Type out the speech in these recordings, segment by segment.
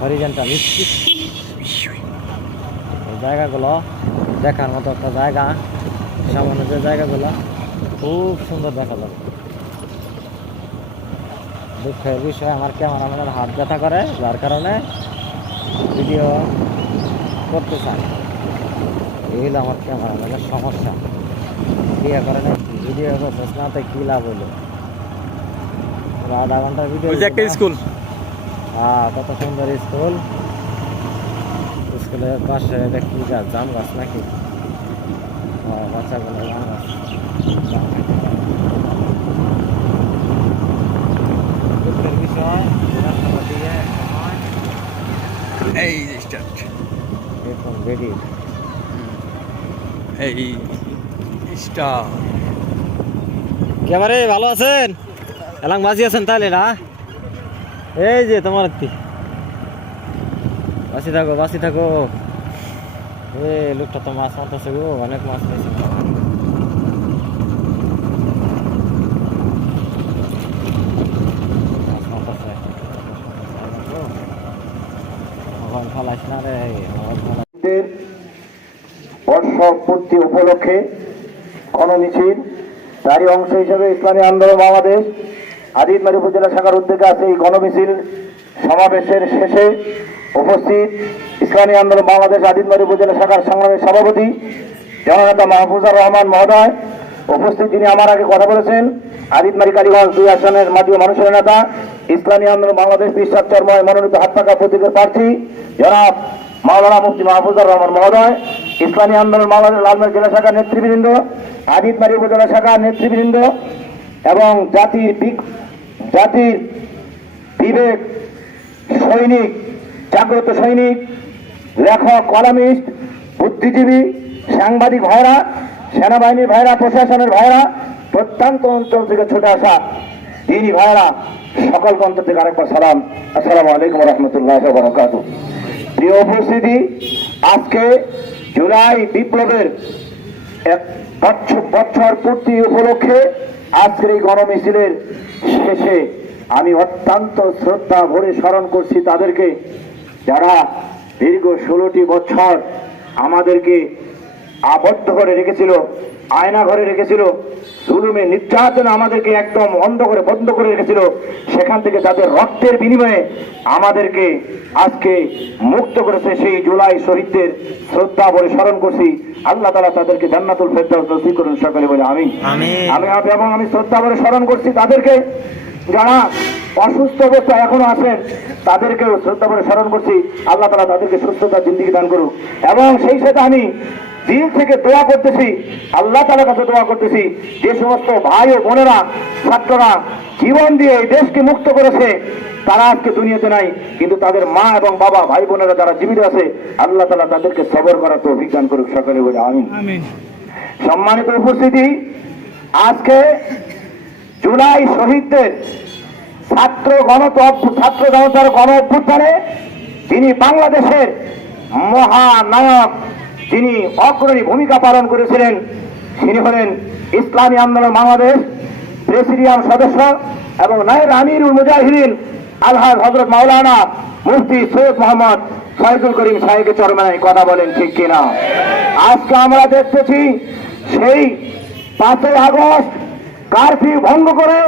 Horizontal জায়গাগুলো দেখার মতো একটা জায়গা। সামনে যে জায়গাগুলো খুব সুন্দর দেখা যায়। দুঃখের বিষয় আমার ক্যামেরাম্যানের হাত ব্যথা করে, যার কারণে ভিডিও করতে চাই। এই হলো আমার ক্যামেরাম্যানের সমস্যা। বিয়ে করে না, ভিডিও করতেছ না, তো কী লাভ হইলো? আধা ঘন্টার ভিডিও। একটা স্কুল, হ্যাঁ, কত সুন্দর স্কুল। স্কুলের পাশে এটা কি গাছ? জাম গাছ নাকি? বাচ্চাগুলো জাম গাছ। দুঃখের বিষয় রাস্তাটা দিয়ে এই স্টার্ট, এরকম বেরিয়ে এই স্টার। এবারে ভালো আছেন? এলাং বাজি আছেন তাহলে না? এই যে তোমার বাসি থাকো, বাসি থাকো। এ লোকটা তো মাছ মারতেছে গো, অনেক মাছ পেয়েছে। মাছ মারতেছে, মোবাইল ফালাইস না রে, মোবাইল ফালাই। বর্ষপূর্তি উপলক্ষে গণমিছিল তারই অংশ হিসেবে ইসলামী আন্দোলন বাংলাদেশ আদিতবাড়ি উপজেলা শাখার উদ্যোগে আছে এই গণমিছিল সমাবেশের শেষে উপস্থিত ইসলামী আন্দোলন বাংলাদেশ আদিতবাড়ি উপজেলা শাখার সংগ্রামী সভাপতি জননেতা মাহফুজার রহমান মহোদয় উপস্থিত, যিনি আমার আগে কথা বলেছেন। আদিতবাড়ি কালীগঞ্জ 2 আসনের মাটিও মানুষের নেতা, ইসলামী আন্দোলন বাংলাদেশ বিশ্বাস চর্ময় মনোনীত হাত পাকা প্রতীকের প্রার্থী জনাব মাওলানা মুফতি মাহফুজার রহমান মহোদয়, ইসলামী আন্দোলন বাংলাদেশ লালমাই জেলা শাখার নেতৃবৃন্দ, আদিতবাড়ি উপজেলা শাখার নেতৃবৃন্দ এবং জাতির বিবেক সৈনিক, জাগ্রত সৈনিক, লেখক, কলামিস্ট, বুদ্ধিজীবী, সাংবাদিক ভাইরা, সেনাবাহিনীর ভাইরা, প্রশাসনের ভাইরা, প্রত্যন্ত অঞ্চল থেকে ছুটে আসা দিনী ভাইরা, সকল অন্তর থেকে আরেকবার সালাম। আসসালামু আলাইকুম রহমতুল্লাহ বারাকাতুহু। প্রিয় উপস্থিতি, আজকে জুলাই বিপ্লবের 1 বছর পূর্তি উপলক্ষে আজকের এই গণমিছিলের শেষে আমি অত্যন্ত শ্রদ্ধা ভরে স্মরণ করছি তাদেরকে, যারা দীর্ঘ 16টি বছর আমাদেরকে আবদ্ধ করে রেখেছিল, আয়না ঘরে রেখেছিল, জুলুমে নির্যাতনে আমাদেরকে একদম অন্ধ করে বন্ধ করে রেখেছিল। সেখান থেকে তাদের রক্তের বিনিময়ে আমাদেরকে আজকে মুক্ত করেছে। সেই জুলাই শহীদদের শ্রদ্ধা ভরে স্মরণ করছি। আল্লাহ তাআলা তাদেরকে জান্নাতুল ফেরদাউস নসিব করুন, সকলে বলে আমিন। আমি শ্রদ্ধা ভরে স্মরণ করছি তাদেরকে, যারা অসুস্থ অবস্থায় এখনো আছেন, তাদেরকেও শ্রদ্ধা করে স্মরণ করছি। আল্লাহ তাআলা তাদেরকে সুস্থতার জিন্দেগি দান করুক। এবং সেই সাথে আমি দিল থেকে দোয়া করতেছি, আল্লাহ তাআলার কাছে দোয়া করতেছি, যে সমস্ত ভাই ও বোনেরা, ছাত্ররা জীবন দিয়ে এই দেশকে মুক্ত করেছে, তারা আজকে দুনিয়াতে নাই, কিন্তু তাদের মা এবং বাবা, ভাই বোনেরা যারা জীবিত আছে, আল্লাহ তাআলা তাদেরকে সবর করার তৌফিক দান করুক, সকলে বলে আমিন। সম্মানিত উপস্থিতি, আজকে জুলাই শহীদদের ছাত্র জনতার গণ অভ্যুত্থানে যিনি বাংলাদেশের মহানায়ক, যিনি অগ্রণী ভূমিকা পালন করেছিলেন, তিনি হলেন ইসলামী আন্দোলন বাংলাদেশ প্রেসিডিয়াম সদস্য এবং নায়েব আমিরুল মুজাহিদিন আলহাজ হযরত মাওলানা মুফতি সৈয়দ মোহাম্মদ ফয়জুল করিম সাহেবকে চরমানায়। কথা বলেন ঠিক কিনা? আজকে আমরা দেখতেছি সেই 5ই আগস্ট কারফিউ ভঙ্গ করে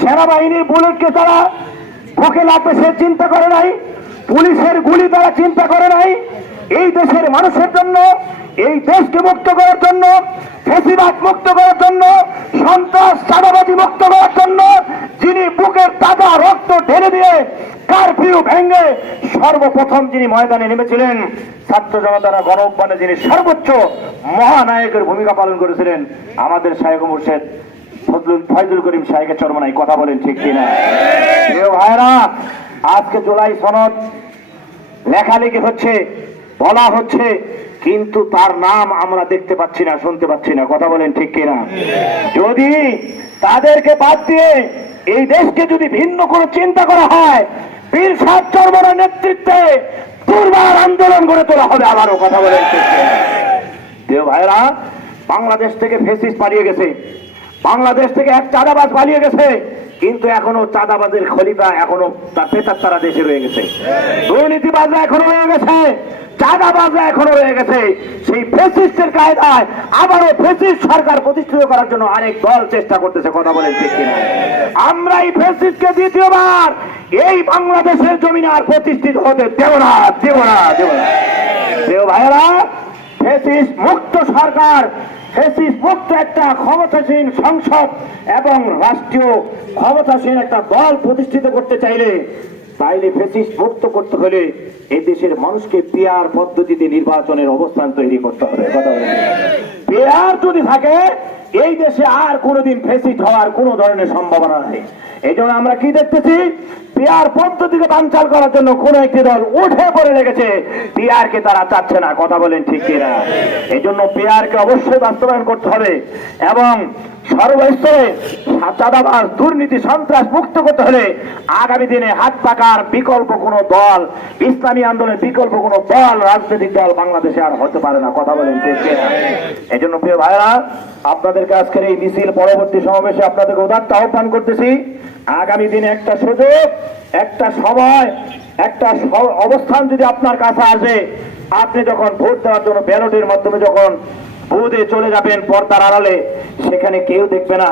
সেনাবাহিনীর বুলেটকে তারা বুকে লাগবে সে চিন্তা করে নাই, পুলিশের গুলি তারা চিন্তা করে নাই। এই দেশের মানুষের জন্য, এই দেশকে মুক্ত করার জন্য, ফ্যাসিবাদ মুক্ত করার জন্য, সন্ত্রাস চাঁদাবাজি মুক্ত করার জন্য যিনি বুকের তাজা রক্ত ঢেলে দিয়ে কারফিউ ভেঙে সর্বপ্রথম যিনি ময়দানে নেমেছিলেন, ছাত্র জনতারা গণ অভ্যুত্থানে যিনি সর্বোচ্চ মহানায়কের ভূমিকা পালন করেছিলেন, আমাদের শায়েখ মুর্শেদ ফয়জুল করিম সাহেবকে চরমনাই। কথা বলেন ঠিক কিনা? প্রিয় ভাইরা, আজকে জুলাই সনদ লেখালেখি হচ্ছে, বলা হচ্ছে, কিন্তু তার নাম আমরা দেখতে পাচ্ছি না, শুনতে পাচ্ছি না। কথা বলেন ঠিক কিনা? যদি তাদেরকে বাদ দিয়ে এই দেশকে যদি ভিন্ন করে চিন্তা করা হয়, পীর সাহেব চরমনার নেতৃত্বে দুর্বার আন্দোলন গড়ে তোলা হবে আবারও। কথা বলেন ঠিক কিনা? প্রিয় ভাইরা, বাংলাদেশ থেকে ফ্যাসিস্ট পালিয়ে গেছে, বাংলাদেশ থেকে এক চাঁদাবাজ পালিয়ে গেছে, কিন্তু এখনো চাঁদাবাজের খলিফা এখনো তার পেতার তারা দেশে রয়ে গেছে। দুর্নীতিবাজরা এখনো রয়ে গেছে, চাঁদাবাজরা এখনো রয়ে গেছে। সেই ফ্যাসিস্টের কায়দায় আবারও ফ্যাসিস্ট সরকার প্রতিষ্ঠিত করার জন্য আরেক দল চেষ্টা করতেছে। কথা বলেন ঠিক কিনা? আমরা এই ফ্যাসিস্টকে দ্বিতীয়বার এই বাংলাদেশের জমিনে আর প্রতিষ্ঠিত হতে দেব না, দেব না, দেব না। দেব ভাইয়েরা, ফ্যাসিস্ট মুক্ত সরকার, ফ্যাসিস্ট মুক্ত একটা ক্ষমতাসীন সংসদ এবং রাষ্ট্রীয় ক্ষমতাসীন একটা দল প্রতিষ্ঠিত করতে চাইলে ফ্যাসিস্ট মুক্ত করতে হলে এই দেশের মানুষকে পিয়ার পদ্ধতিতে নির্বাচনের অবস্থান তৈরি করতে হবে। কথা বলেন, পিয়ার যদি থাকে এই দেশে আর কোনোদিন ফ্যাসিস্ট হওয়ার কোনো ধরনের সম্ভাবনা নেই। এই জন্য আমরা কি দেখতেছি, পিয়ার পদ্ধতিকে বানচাল করার জন্য কোন একটি দল উঠে পড়ে লেগেছে, পিয়ারকে তারা চাচ্ছে না। কথা বলেন ঠিক কিনা? এই জন্য পিয়ারকে অবশ্যই বাস্তবায়ন করতে হবে এবং সর্বস্তরে চাঁদাবাজ দুর্নীতি সন্ত্রাস মুক্ত করতে হলে আগামী দিনে হাত পাকার বিকল্প কোনো দল, ইসলামী আন্দোলনের বিকল্প কোনো দল, রাজনৈতিক দল বাংলাদেশে আর হতে পারে না। কথা বলেন ঠিক কিনা? এই জন্য প্রিয় ভাইরা, আপনাদেরকে আজকের এই মিছিল পরবর্তী সমাবেশে আপনাদেরকে উদাত্ত আহ্বান করতেছি। আগামী দিনে একটা সুযোগ, একটা সময়, একটা অবস্থান যদি আপনার কাছে আসে, আপনি যখন ভোট দেওয়ার জন্য ব্যালটের মাধ্যমে যখন বুথে চলে যাবেন পর্দার আড়ালে, সেখানে কেউ দেখবে না।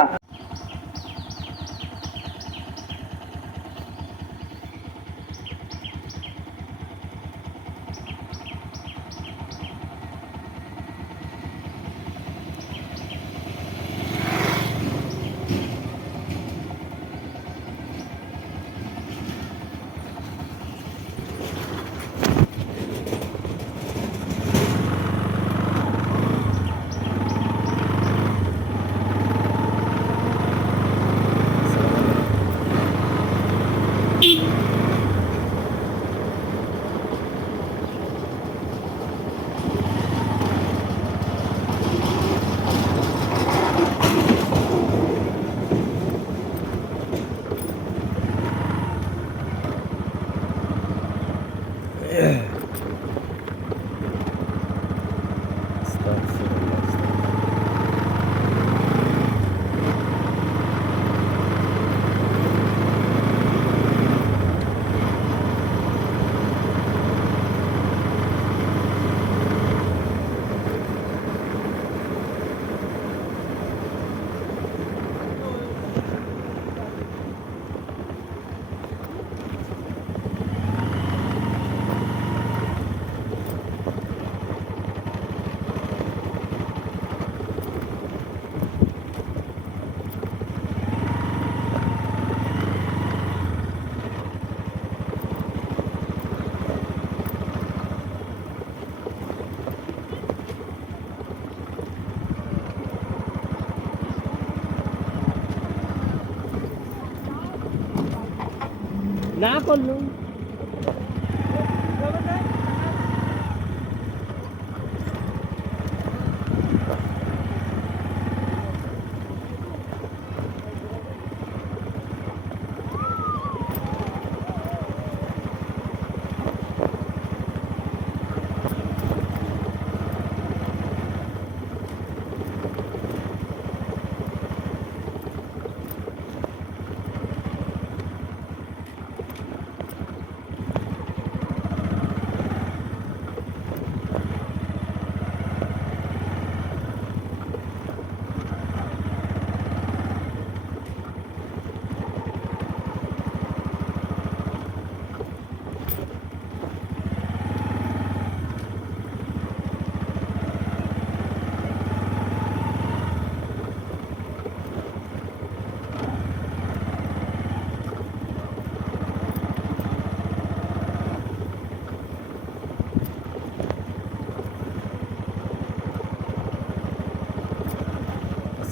না করলুম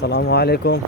আসসালামু আলাইকুম।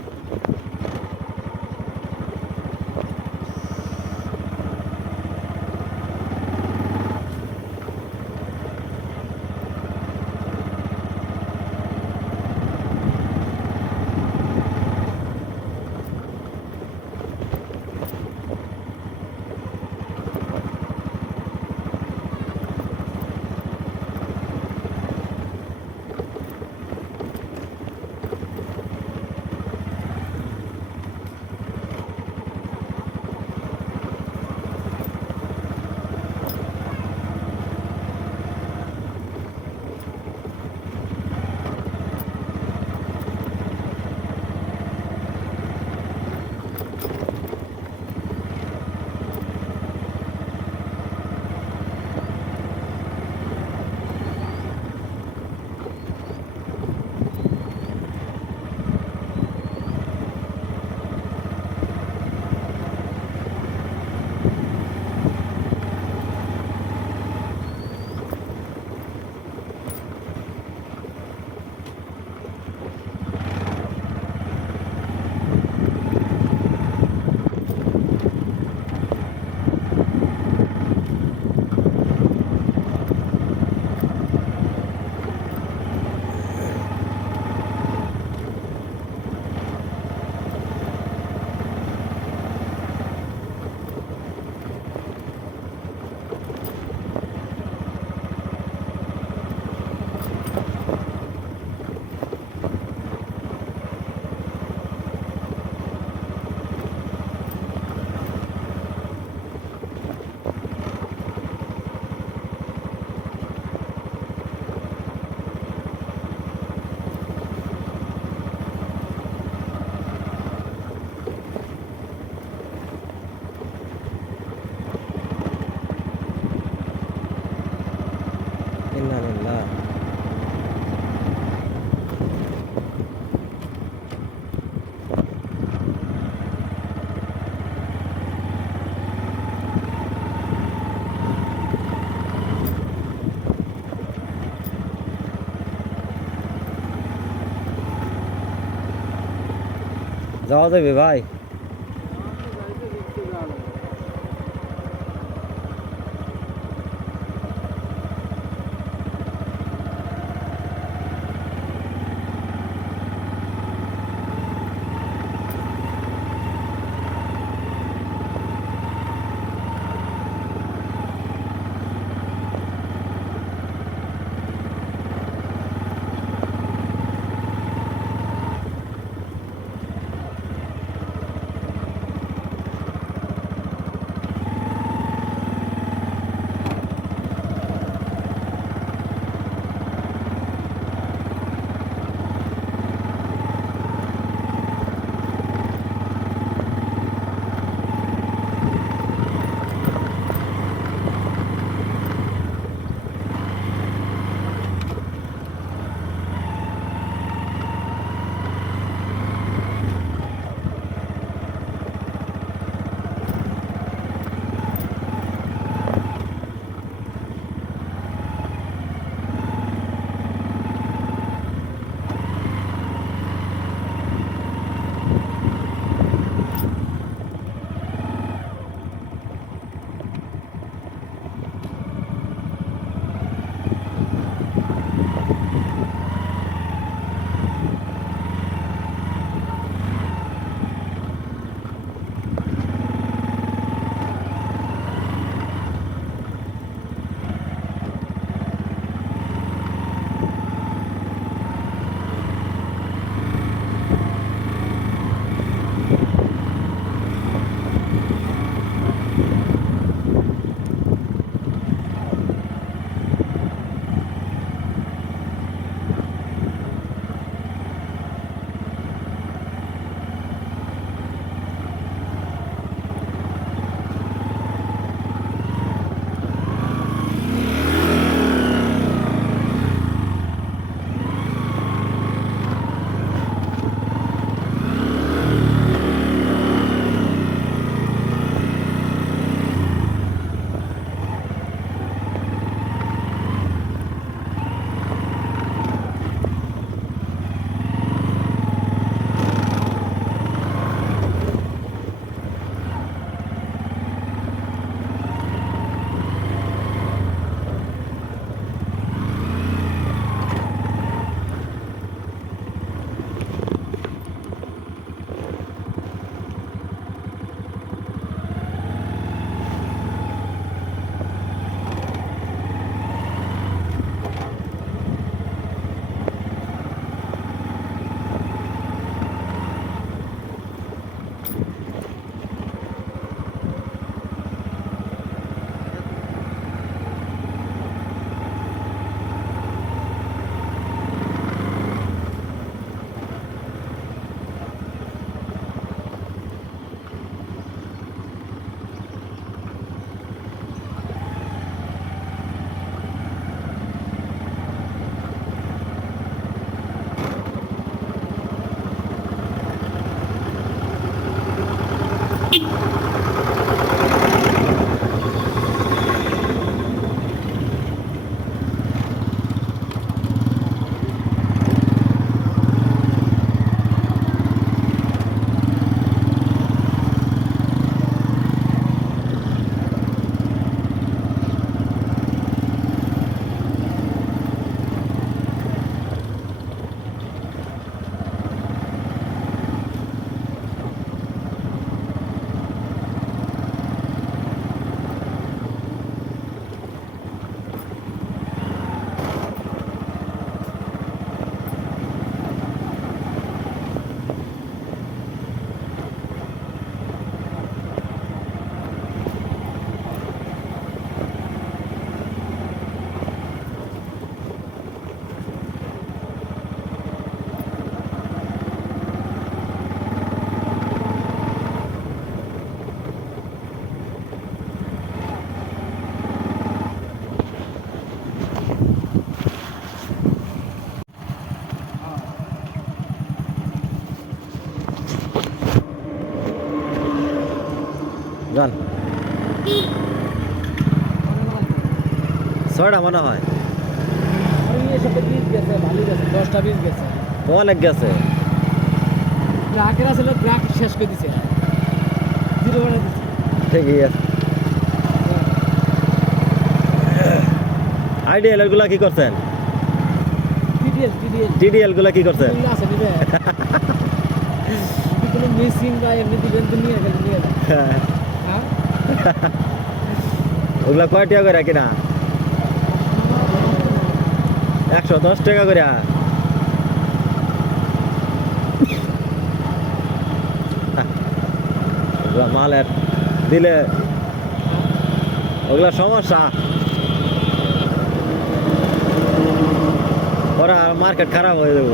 যাওয়া যাবে ভাই? যান, 6টা মনে হয়। বীজ গেছে, ভালো গেছে, 10টা বীজ গেছে। অনেক গেছে। গ্রাহকের আসলে গ্রাহক শেষ করে দিছে জিরো বানিয়ে দিছে ঠিকই আছে। আইডিএল গুলা কি করছেন? ডিডিএল ডিডিএল গুলা কি করছেন? এগুলো আছে নিবে যদি কোনো মিসিং বা এমনি দিবেন তো নিয়ে গেলে নিয়ে যান। হ্যাঁ ওগুলা কয় টাকা করে কিনা? 110 টাকা করে। ওগুলা মালের দিলে ওগুলা সমস্যা, ওরা মার্কেট খারাপ হয়ে যাবে।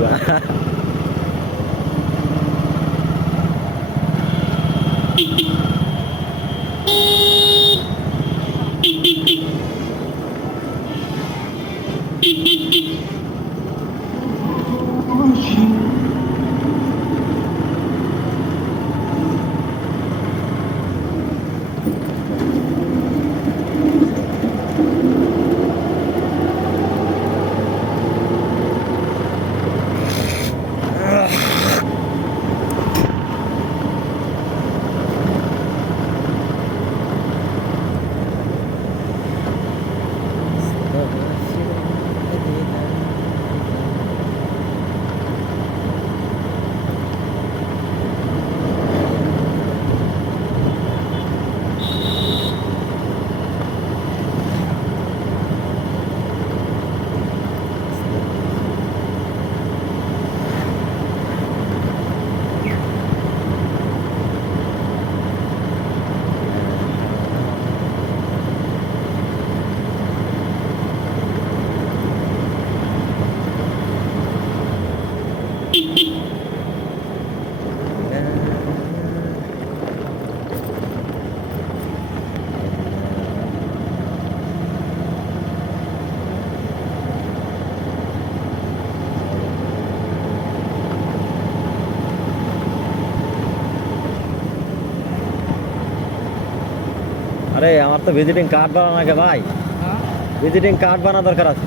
আরে আমার তো ভিজিটিং কার্ড বানানো আগে ভাই, হ্যাঁ ভিজিটিং কার্ড বানা দরকার আছে।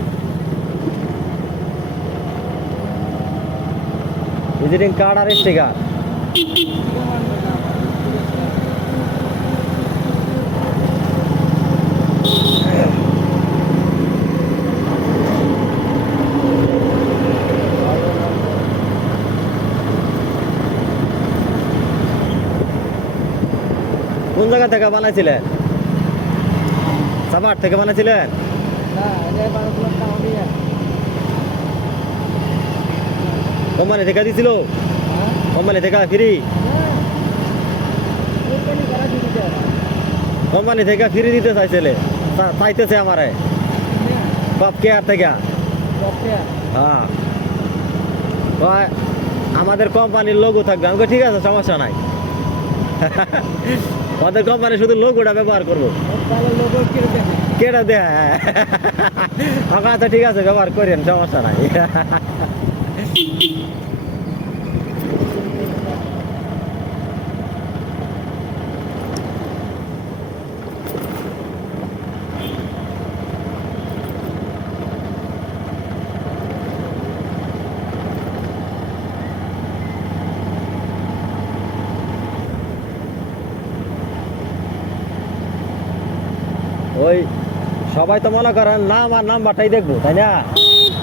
ভিজিটিং কার্ড আর স্টিকার। কোন জায়গা থেকে বানাইছিলেন? সাভার থেকে বানাইছিলেন? না এটা 12 লাখ টাকা দিয়ে কোম্পানি থেকে দিছিল? হ্যাঁ কোম্পানি থেকে ফ্রি? কোম্পানি করা দিতে কোম্পানি থেকে ফ্রি দিতে চাইছিলে, চাইতেছে আমারে কপ কেয়ার থেকে। ওকে হ্যাঁ, কয় আমাদের কোম্পানির লোগো থাকবে। আমাকে ঠিক আছে, সমস্যা নাই। আমাদের কোম্পানি শুধু লোগোটা ব্যবহার করবো। তাহলে লোক কিনে দেবে কেটে দেয়। আমাকে আচ্ছা ঠিক আছে, ব্যবহার করেন, সমস্যা নাই। ওই সবাই তো মনে করেন নাম আর নাম্বারটাই দেখবো, তাই না?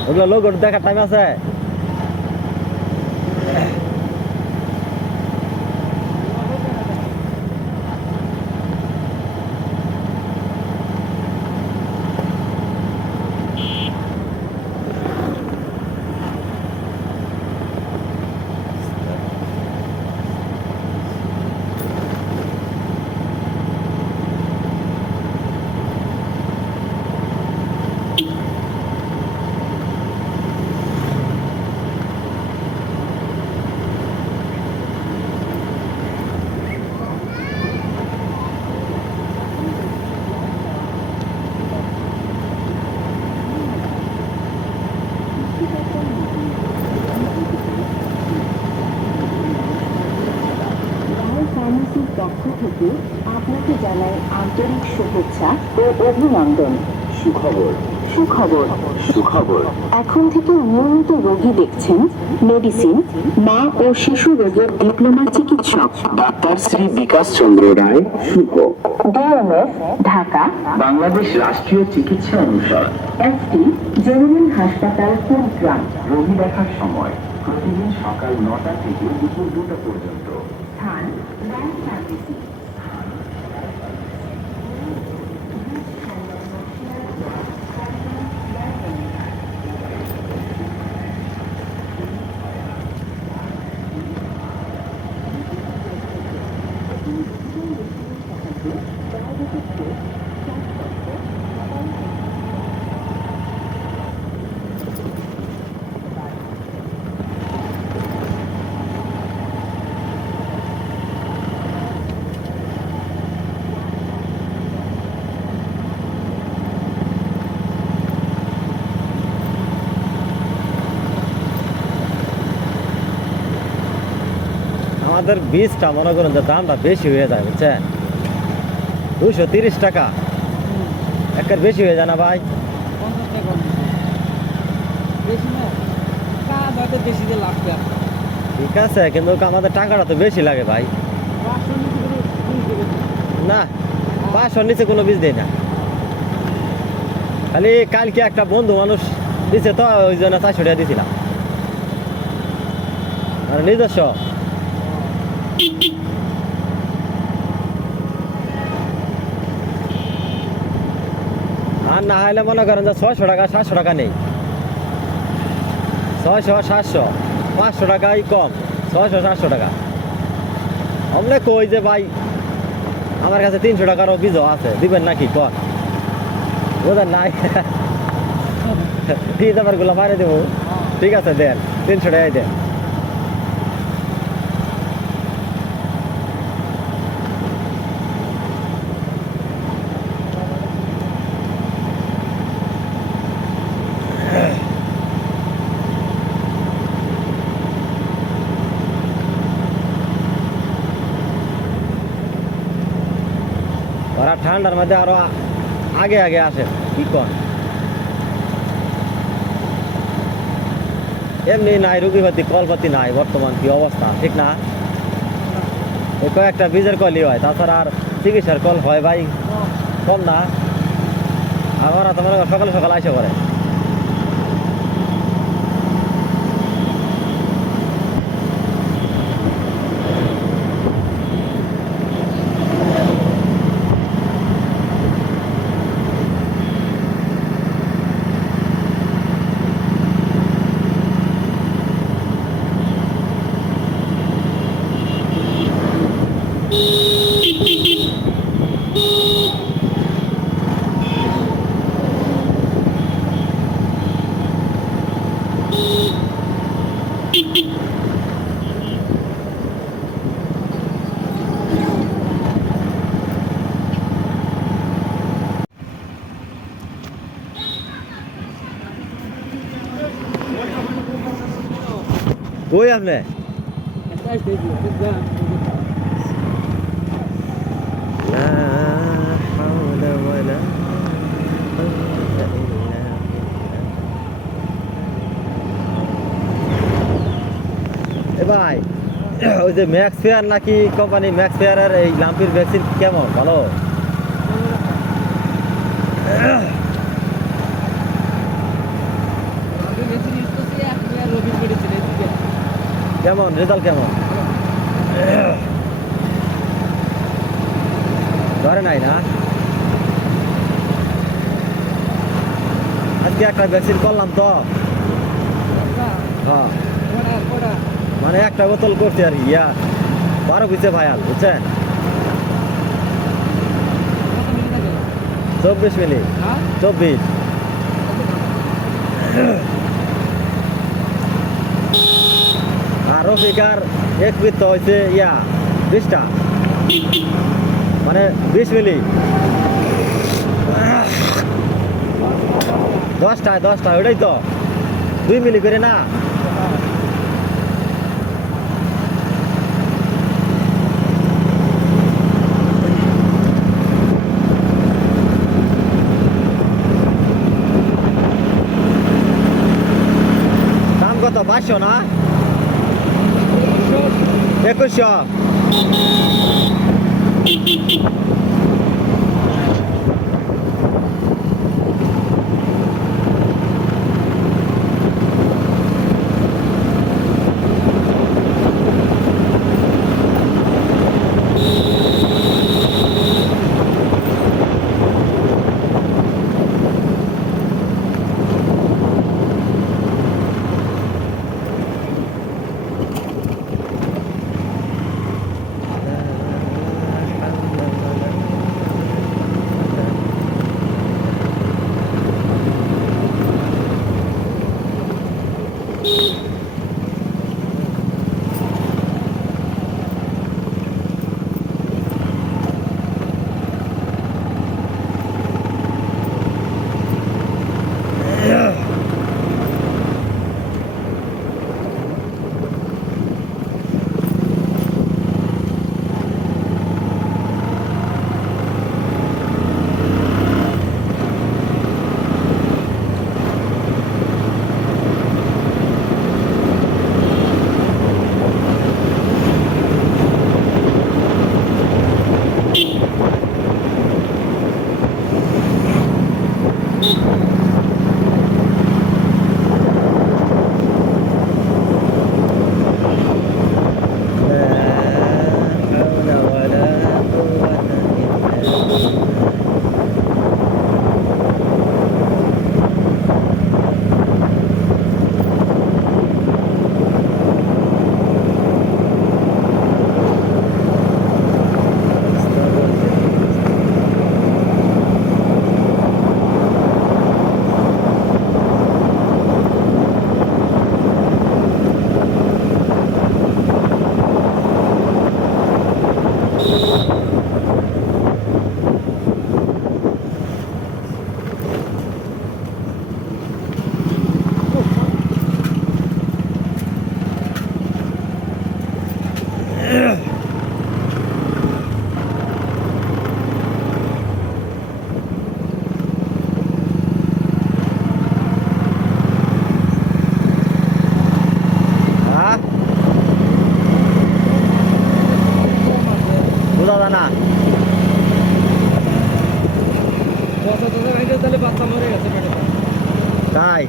ওগুলো লোগো দেখার টাইম আছে? ফার্মেসির পক্ষ থেকে আপনাকে জানাই আন্তরিক শুভেচ্ছা ও অভিনন্দন। সুখবর, সুখবর সুখবর। এখন থেকে নিয়মিত রোগী দেখছেন মেডিসিন, মা ও শিশু রোগের ডিপ্লোমা চিকিৎসক ডাক্তার শ্রী বিকাশ চন্দ্র রায় শুভ, ডিএমএফ ঢাকা, বাংলাদেশ রাষ্ট্রীয় চিকিৎসা অনুষদ। এসটি জেনারেল হাসপাতাল কুড়িগ্রাম। রোগী দেখার সময় প্রতিদিন সকাল 9টা থেকে দুপুর 2টা পর্যন্ত। স্থান ব্যাংক সার্ভিসিং। আমাদের বীজটা মনে করেন যে দামটা বেশি হয়ে যায় বুঝছেন, 230 টাকা একের বেশি হয়ে যায় না ভাই? 50 টাকা কম দিছে। বেশি না, কাজ হয়তো বেশি দিয়ে লাগবে আপনার। ঠিক আছে, কিন্তু আমাদের টাকাটা তো বেশি লাগে ভাই। 500 নিচে করে বীজ দেবে না। না, 500 নিচে কোনো বীজ দেয় না। খালি কালকে একটা বন্ধু মানুষ দিছে তো, ওই জন্য 400 টাকা দিয়েছিলাম। আর নিজস্ব আর না হলে মনে করেন যে 600 টাকা 700 টাকা নেই, 600 700 500 টাকাই কম, 600 700 টাকা। আমরা কই যে ভাই আমার কাছে 300 টাকারও বীজও আছে, দিবেন নাকি কর? বোঝেন নাই? ঠিক আছে, গুলো মারে দেবো। ঠিক আছে, দেন 300 টাকাই দেন। ওরা ঠান্ডার মধ্যে আরো আগে আগে আসে, কি কর? এমনি নাই, রুগীপাতি কলপাতি নাই বর্তমান, কি অবস্থা ঠিক না? ওই কয়েকটা বীজের কলই হয়, তাছাড়া আর চিকিৎসার কল হয় ভাই কম না। আর ওরা তো মনে করো সকালে সকালে আইসে করে। কই আপনি? একটা আসবে দিও, বুঝবা? লা হাওলা ওয়ালা কুওয়াতা ইল্লা বিল্লাহ। এ ভাই, ওই যে ম্যাক্স ফেয়ার নাকি কোম্পানি, ম্যাক্স ফেয়ারের এই লাম্পির ভ্যাকসিন কেমন, ভালো? আমি মেশিন ইউজ করছি, আপনি আর রবি মেডিসিন এদিকে। কেমন রেজাল্ট কেমন? ধরে নাই না? আজকে একটা ভ্যাকসিন করলাম তো, হ্যাঁ কোটা মানে একটা বোতল করছি আর কি, 12 পিসে ভায়াল বুঝছেন, কত মিলি থাকে? 24 মিনিট, হ্যাঁ 24। আর রফিকার এক পিস তো হয়েছে 20টা, মানে 20 মিলি। 10টা ওটাই তো 2 মিলি করে না। 500 না 2100 বোঝা যায় না তাহলে বাচ্চা মরে গেছে তাই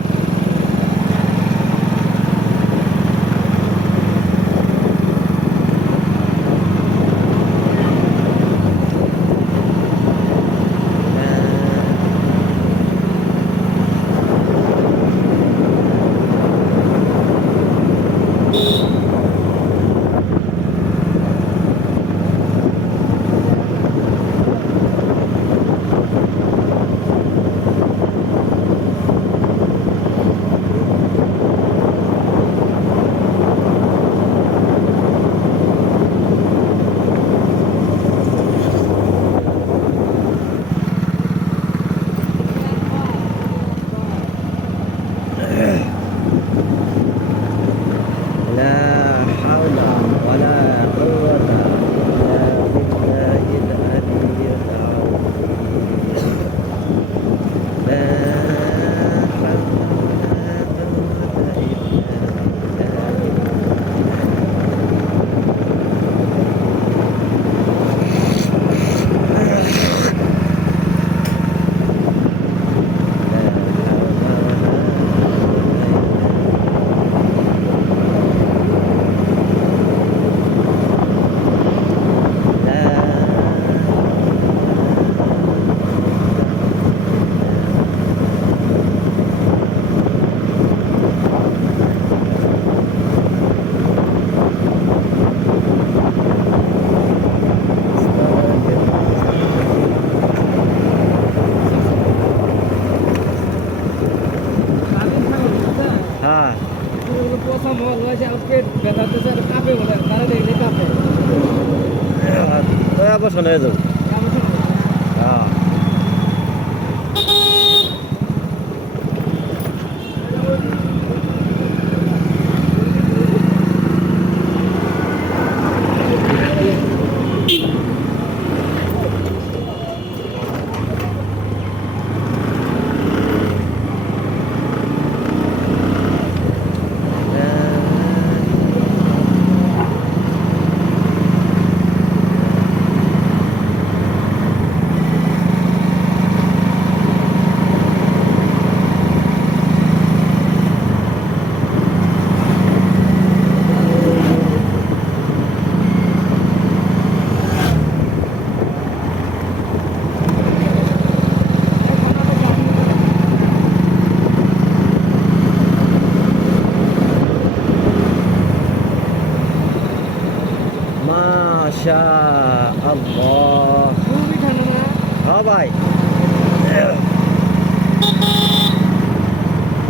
বসানো হয়ে যাবে হ্যাঁ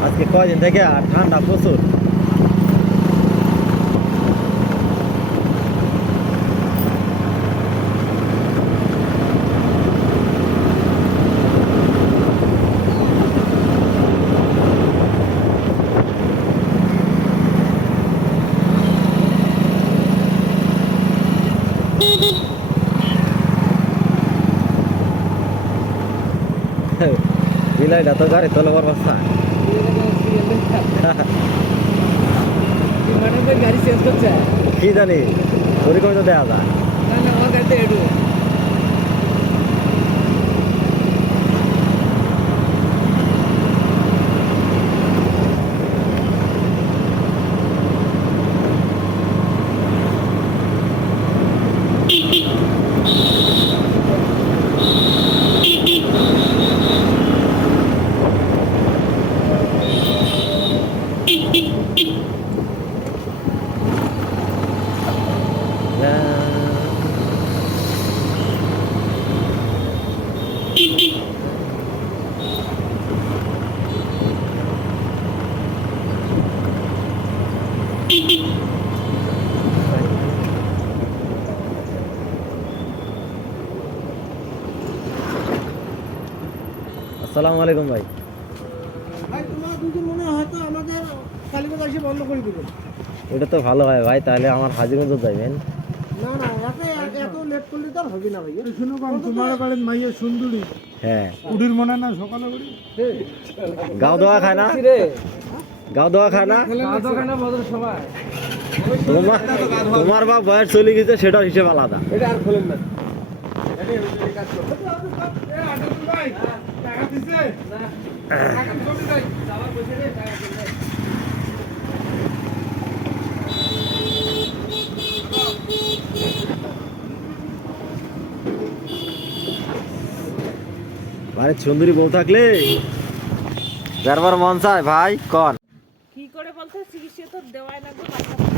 আজকে কয়দিন থেকে আর ঠান্ডা প্রচুর। বিলাইটা তো গাড়ি তোলে বড় বাচ্চা। মানে গাড়ি চেঞ্জ করছে কি জানি ওরকম তো দেওয়া যায়। না না আমার গাড়িতে এটু আসসালামু আলাইকুম ভাই। ভাই তোমার দুজন মনে হয় হয়তো আমাদের কালীগঞ্জ এসে বন্ধ করে দিবে। এটা তো ভালো হয় ভাই, তাহলে আমার হাজিগঞ্জ যাইবেন। না না এত লেট করলে তো আর হবে না ভাই। শুনো কম তোমার কালে মাইয়া সুন্দরী হ্যাঁ, উড়ির মনে না সকালে উড়ি গাও দোয়া খায় না, গাও দোয়া খায় না। বদল সময় তোমার বাপ বয়স চলে গেছে, সেটার হিসেব আলাদা। এটা আর খোলেন না। বাড়ির সুন্দরী বউ থাকলে যারবার মন চায় ভাই কন। কি করে বলতে চিকিৎসা তো দেওয়াই না গো,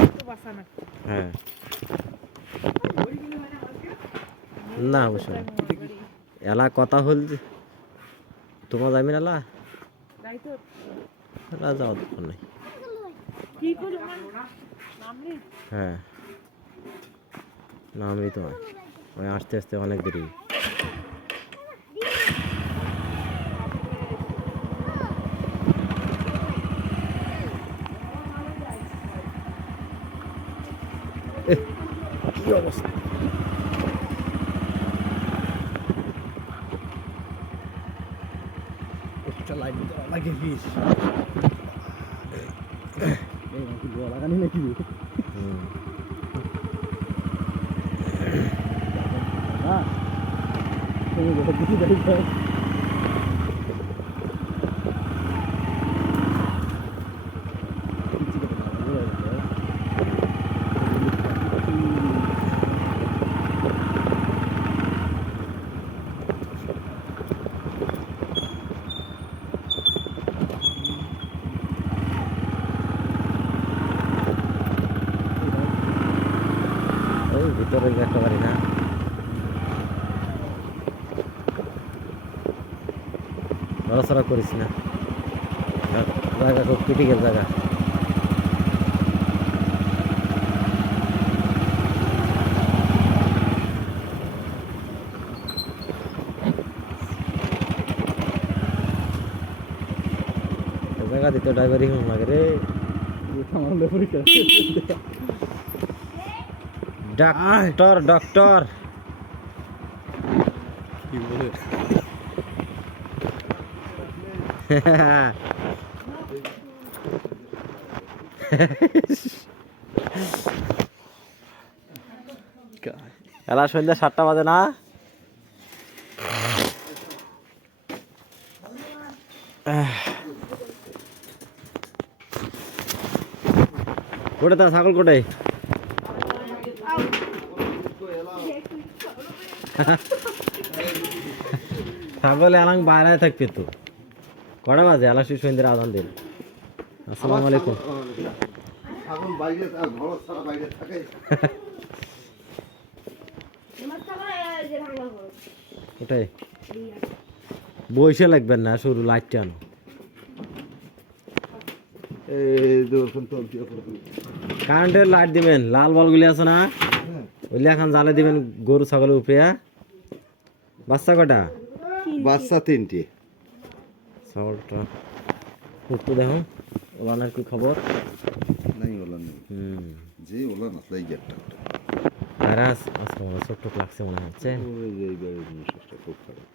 একটু বাঁচা না। হ্যাঁ না অবশ্য এলা কথা হল যে তোমার যাবি না এলা, তাই তো এলা যাওয়ার দরকার নেই। কি করে নামলি হ্যাঁ নামই তো ওই আসতে আসতে অনেক দেরি। কি অবস্থা, একটা লাইট লাগে ফিস লাগানি নাকি হুম। ওই ভিতরে একটা বাড়ি না, নড়াচড়া করিস না, জায়গা খুব ক্রিটিক্যাল জায়গা। জায়গা দিতে ড্রাইভারই হোম লাগে রে। ডক্টর ডক্টর কি বলে এলা সন্ধ্যা 7টা বাজে না, কোটে তা ছাগল কোটে ছাগল এলাং বাইরে থাকবে তো। কটা বাজে এলা সন্ধ্যের আজান দিন। আসসালামু আলাইকুম। এখন বাইরে ঘর ছাড়া বাইরে থাকে ওটাই বইসে লাগবেন না, শুরু লাইটটা আনো। এই দেখুন তো কি করব কারেন্টের লাইট দিবেন, লাল বলগুলি আছে না, ওইগুলি এখন জ্বালে দিবেন গরু ছাগলের উপরে। বাচ্চা কটা? বাচ্চা 3টে ছাগলটা উঠতে দেখো, ওলানের কি খবর? নাই ওলা নেই হুম, যে ওলা না তাই একটা ভাইরাস চোখ টোক লাগছে মনে হচ্ছে, ওই যে এই বাড়ির মানুষটা খুব খারাপ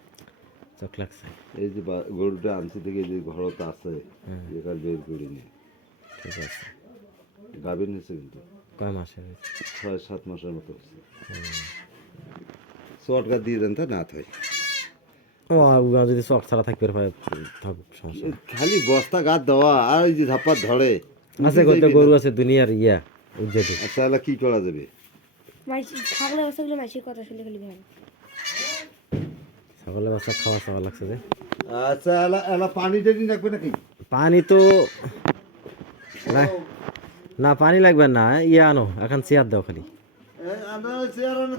চোখ লাগছে। এই যে গরুটা আনছি থেকে যে ঘরতে আছে হুম। একার বের করিনি ঠিক আছে। গাভীর নিচে কিন্তু কয় মাসের হয়েছে? 6-7 মাসের মতো হচ্ছে চটকা দিয়ে দেন তা না থাই ও যদি চক ছাড়া থাকবে থাকুক, সমস্যা নেই। খালি বস্তা গাছ দেওয়া আর ওই যে ধাপ্পা ধরে আছে কত গরু আছে দুনিয়ার ইয়া উজ্জ্বল। আচ্ছা তাহলে কি করা যাবে ছাগলের বাচ্চাগুলো মাসির কথা শুনলে খালি ভালো। ছাগলের বাচ্চা খাওয়া চাওয়া লাগছে যে। আচ্ছা এলা এলা পানি টানি রাখবে নাকি পানি তো না, না পানি লাগবে না, ইয়া আনো এখন চেয়ার দাও খালি।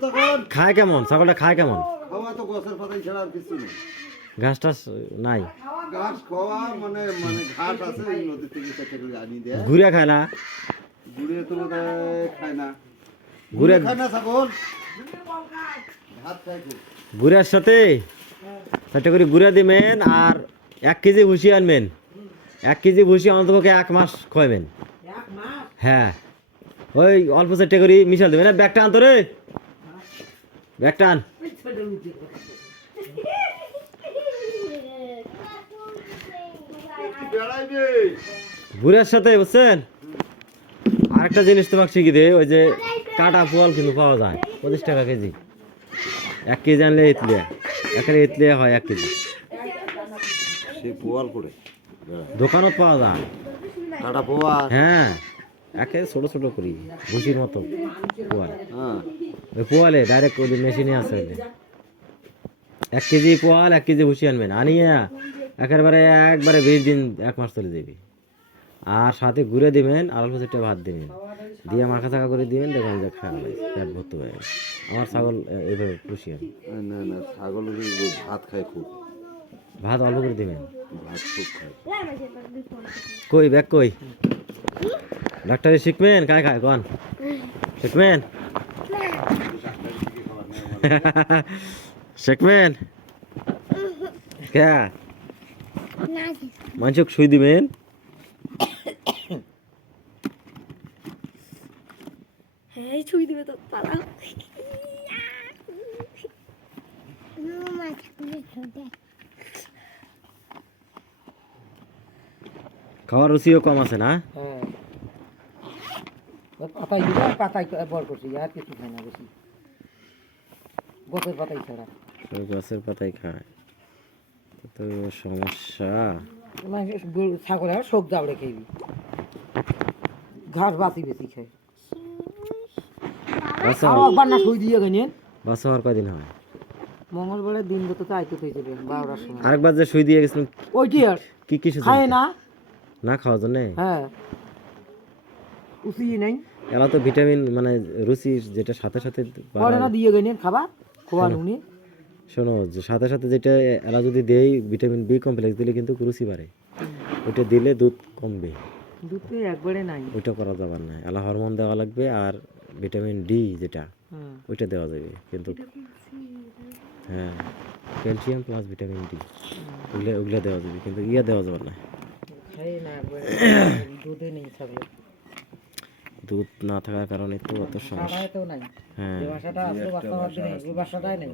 তখন খায় কেমন ছাগলটা, খায় কেমন? খাওয়া তো গাছের পাতাই ছাড়া আর কিছু নেই ঘাস টাস নাই? ঘাস খাওয়া মানে মানে ঘাস আছে এই নদী থেকে সেটা করে আনি দেয় ঘুরে খায় না? ঘুরে তো বোধহয় খায় না ঘুরে খায় না ছাগল ভাত খায় খুব গুড়ার সাথে একটা করে গুড়া দিবেন আর 1 কেজি ভুসি আনবেন। 1 কেজি ভুসি অন্তপক্ষে 1 মাস খাওয়াবেন। হ্যাঁ, ওই অল্প চারটে করে মিশাল দেবেন। ব্যাগটা আনতো রে, ব্যাগটা আন। বেড়াইবে গুড়ার সাথে বুঝছেন আরেকটা জিনিস তোমাকে শিখিয়ে দে, ওই যে কাটা পোয়াল কিন্তু পাওয়া যায় 25 টাকা কেজি। 1 কেজি আনলে ইতলিয়া, এখানে ইতলিয়া হয় 1 কেজি। সে পোয়াল করে দোকানত পাওয়া যায় কাটা পোয়াল হ্যাঁ, একে ছোট ছোট করি ভুসির মতো পোয়াল। হ্যাঁ ওই পোয়ালে ডাইরেক্ট ওদের মেশিনে আছে ওইটা। 1 কেজি পোয়াল 1 কেজি ভুসি আনবেন, আনিয়ে একবারে 20 দিন 1 মাস চলে যাবে। আর সাথে ঘুরে দিবেন আর অল্প চারটে ভাত দিবেন, দিয়ে মাখা চাকা করে দিবেন, দেখবেন যে খাওয়া পেট ভর্তি হয়ে গেছে। আমার ছাগল এইভাবে খুশি আমি। না না ছাগল ভাত খায় খুব ভাত অল্প করে দিবেন। ভাত খুব খায় কই ব্যাগ কই? ডাক্তারে শিখবেন কায় খায় কন শিখবেন? শিখবেন কে মানুষক শুই দিবেন? হ্যাঁ ছুঁই দিবে তো পালা। খাওয়ার রুচিও কম আছে না? হ্যাঁ পাতাই দিবা, পাতাই বল করছি আর কিছু খাই না বেশি, গোপের পাতাই ছাড়া। সব গাছের পাতাই খায়, তো সমস্যা। ছাগল আর সব দাবড়ে খাইবি, ঘাস বাতি বেশি খায়। বাচ্চা বান্না সই দিয়ে গেছেন বাচ্চা হওয়ার কদিন হয়? মঙ্গলবারের দিন তো আইতে হয়ে যাবে 12টার সময়। আরেকবার যে শুই দিয়ে গেছিলাম ওইটি আর কি কিছু খায় না। না খাওয়ার জন্য? হ্যাঁ উচি নেই এলা তো ভিটামিন মানে রুচি যেটা সাথে সাথে পরে না দিয়ে গেছেন খাবার খোয়া নুনি। শোনো, যে সাথে সাথে যেটা এলা যদি দেই ভিটামিন বি কমপ্লেক্স দিলে কিন্তু রুচি বাড়ে, ওইটা দিলে দুধ কমবে। দুধ তো একবারে নাই। ওইটা করা যাবার না, এলা হরমোন দেওয়া লাগবে আর ভিটামিন ডি যেটা হুম। ওইটা দেওয়া যাবে কিন্তু। হ্যাঁ, ক্যালসিয়াম প্লাস ভিটামিন ডি ওগুলো দেওয়া যাবে কিন্তু ইয়া দেওয়া যাবে না। খায় না একবারে দুধে নেই ছাগলের, দুধ না থাকার কারণে তো অত সমস্যা। খাড়ায় তো নাই। হ্যাঁ, যে বাসাটা আসলে বাচ্চা হওয়ার দিনে ওই বাসাটাই নেই।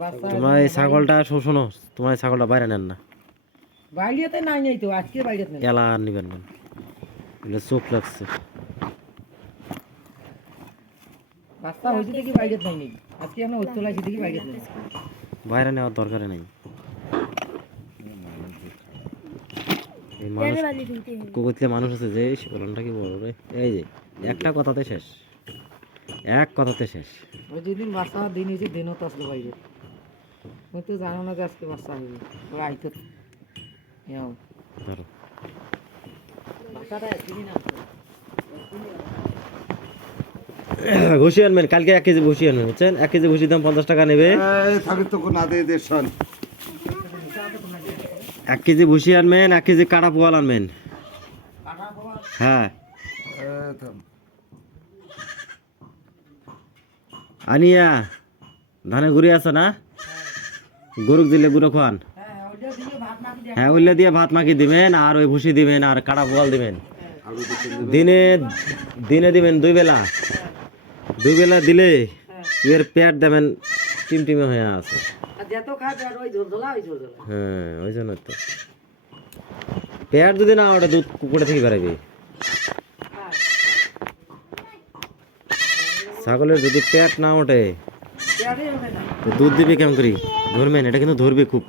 বাচ্চা তোমার এই ছাগলটা শোনো, তোমার এই ছাগলটা বাইরে নেন না, বাইরেতে নাই নাই তো আজকে বাইরে নেই। এলা আর নিবেন না, এগুলো চোখ লাগছে। বাচ্চা হয়েছে দেখি বাইরে নাই নেই, আজকে আমরা ওই চলে আসি দেখি বাইরে নেই। বাইরে নেওয়ার দরকার নেই। এই মানুষ কুকুরতে মানুষ আছে যে বলনটা কি বড় রে, এই যে একটা কথাতে শেষ, এক কথাতে শেষ। ওই যেদিন বাচ্চা হওয়ার দিন হয়েছে দিনও তো আসলো বাইরে, ওই তো জানো না যে আজকে বাচ্চা হবে, ওরা আইতো ধরো বাচ্চাটা একদিনই না ঘুষি আনবেন, কালকে 1 কেজি ঘুষি আনবেন বুঝছেন। 1 কেজি ঘুষির দাম 50 টাকা নেবে। থাকি তো না দিয়ে দেশন 1 কেজি ভুসি আনবেন, 1 কেজি কাটা পোয়াল আনবেন। হ্যাঁ আনিয়া ধানে গুড়ি আছে না, গরুক দিলে গুঁড়ো খান। হ্যাঁ ওইলে দিয়ে ভাত মাখি দিবেন, আর ওই ভুসি দিবেন, আর কাটা পোয়াল দিবেন। দিনে দিনে দিবেন 2 বেলা, 2 বেলা দিলে এর পেট দেবেন টিমটিমে হয়ে আছে। হ্যাঁ ওই জন্য তো পেট যদি না ওটা দুধ কুকুরে থেকে বেরোবে। ছাগলের যদি পেট না ওঠে তো দুধ দিবে কেমন করি? ধরবেন, এটা কিন্তু ধরবে, খুব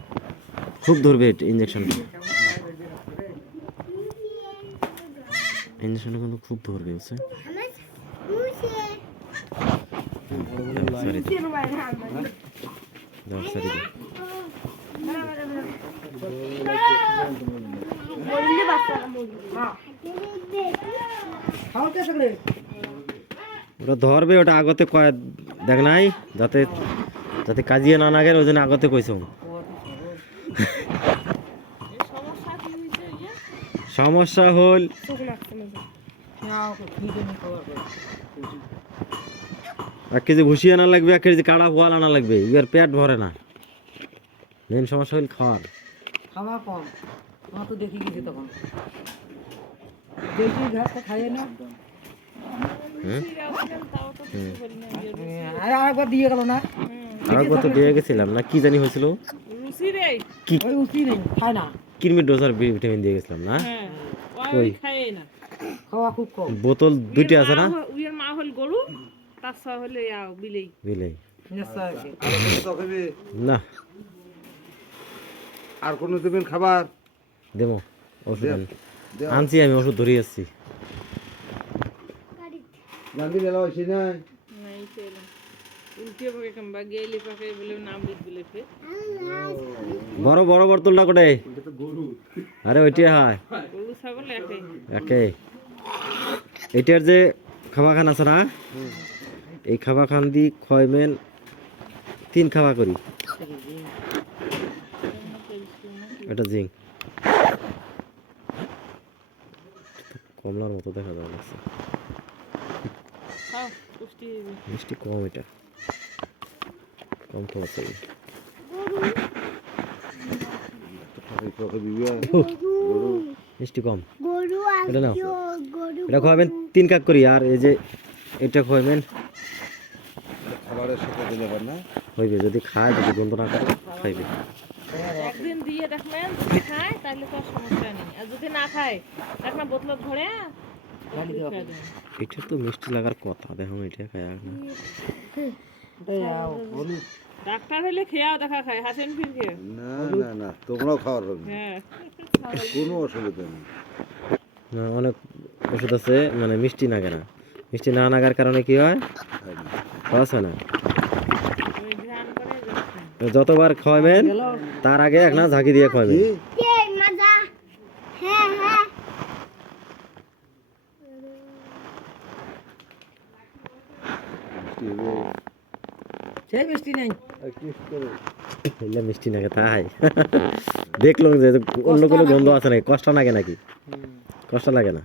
খুব ধরবে ইঞ্জেকশন। ইঞ্জেকশনটা কিন্তু খুব ধরবে, বুঝছে? ওটা ধরবে, ওটা আগতে কয় দেখ নাই, যাতে যাতে কাজিয়ে না লাগে, ওই জন্য আগতে কইছ। সমস্যা হল এক কেজি ভুসি আনা লাগবে, 1 কেজি কাড়া পোয়াল আনা লাগবে, ইয়ার পেট ভরে না। মেন সমস্যা হল খাওয়ার। খাওয়া কম, আমার তো দেখি গেছি তখন দেশি ঘাসটা খাইয়ে না। আরেকবার দিয়ে গেল না, আরেকবার তো দিয়ে গেছিলাম না, কি জানি হয়েছিল, কি ওই উঠি নেই, খায় না। কিরমির ডোজ আর ভিটামিন দিয়ে গেছিলাম না। ওই খাওয়া খুব কম। বোতল 2টা আছে না, উইয়ের মা হল গরু, তার সহ হলে বিলেই। বিলাই তবে না, আর কোনো দেবেন খাবার? দেবো ওষুধ আনি। দেও। আনছি আমি, ওষুধ ধরিয়ে এসছি। গান্ধী মেলা হয়েছে না? নাই পেলাম উল্টে পাকে কিংবা গেলে পাকে বলে নাম লিখ বলে ফের বড় বড় বোতলটা কোটে? আরে ওইটা হয় গরু ছাগল একে। একে। এটার যে খাওয়া খান আছে না, এই খাওয়া খান দি খয়মেন 3 খাওয়া করি। এটা জিং কমলার মতো দেখা যাওয়া লাগছে, খাও পুষ্টি হবে। মিষ্টি কম, এটা কম তো আছে। মিষ্টি কম, এটা নাও, এটা খাওয়াবেন 3 কাপ করি। আর এই যে এটা খাওয়াবেন, খাবারের সাথে দিলে পার না? হইবে যদি খায়, যদি গন্ধ না করে খাইবে। একদিন দিয়ে দেখবেন যদি খায় তাহলে তো আর সমস্যা নেই, আর যদি না খায় একটা বোতল ধরে খেয়ে দেবেন। এটা তো মিষ্টি লাগার কথা, দেখো এটা খায় না। ডাক্তার হলে খেয়াও দেখা খায়, হাসেন ফির খেয়ে। না না না, তোমরাও খাওয়ার পাবে না, হ্যাঁ কোনো অসুবিধা নেই। না, অনেক ওষুধ আছে মানে মিষ্টি লাগে না, মিষ্টি না লাগার কারণে কি হয়, খাই না। খাওয়া হয় না। ওই ধ্যান করে যখন যতবার খাওয়াবেন তার আগে এক না ঝাঁকি দিয়ে খাওয়াবেন। কি? কি হবে? সেই মিষ্টি নেই, আর কি করে? এগুলো মিষ্টি লাগে তাই দেখলাম যে অন্য কোনো গন্ধ আছে নাকি, কষ্ট লাগে নাকি? কষ্ট লাগে না,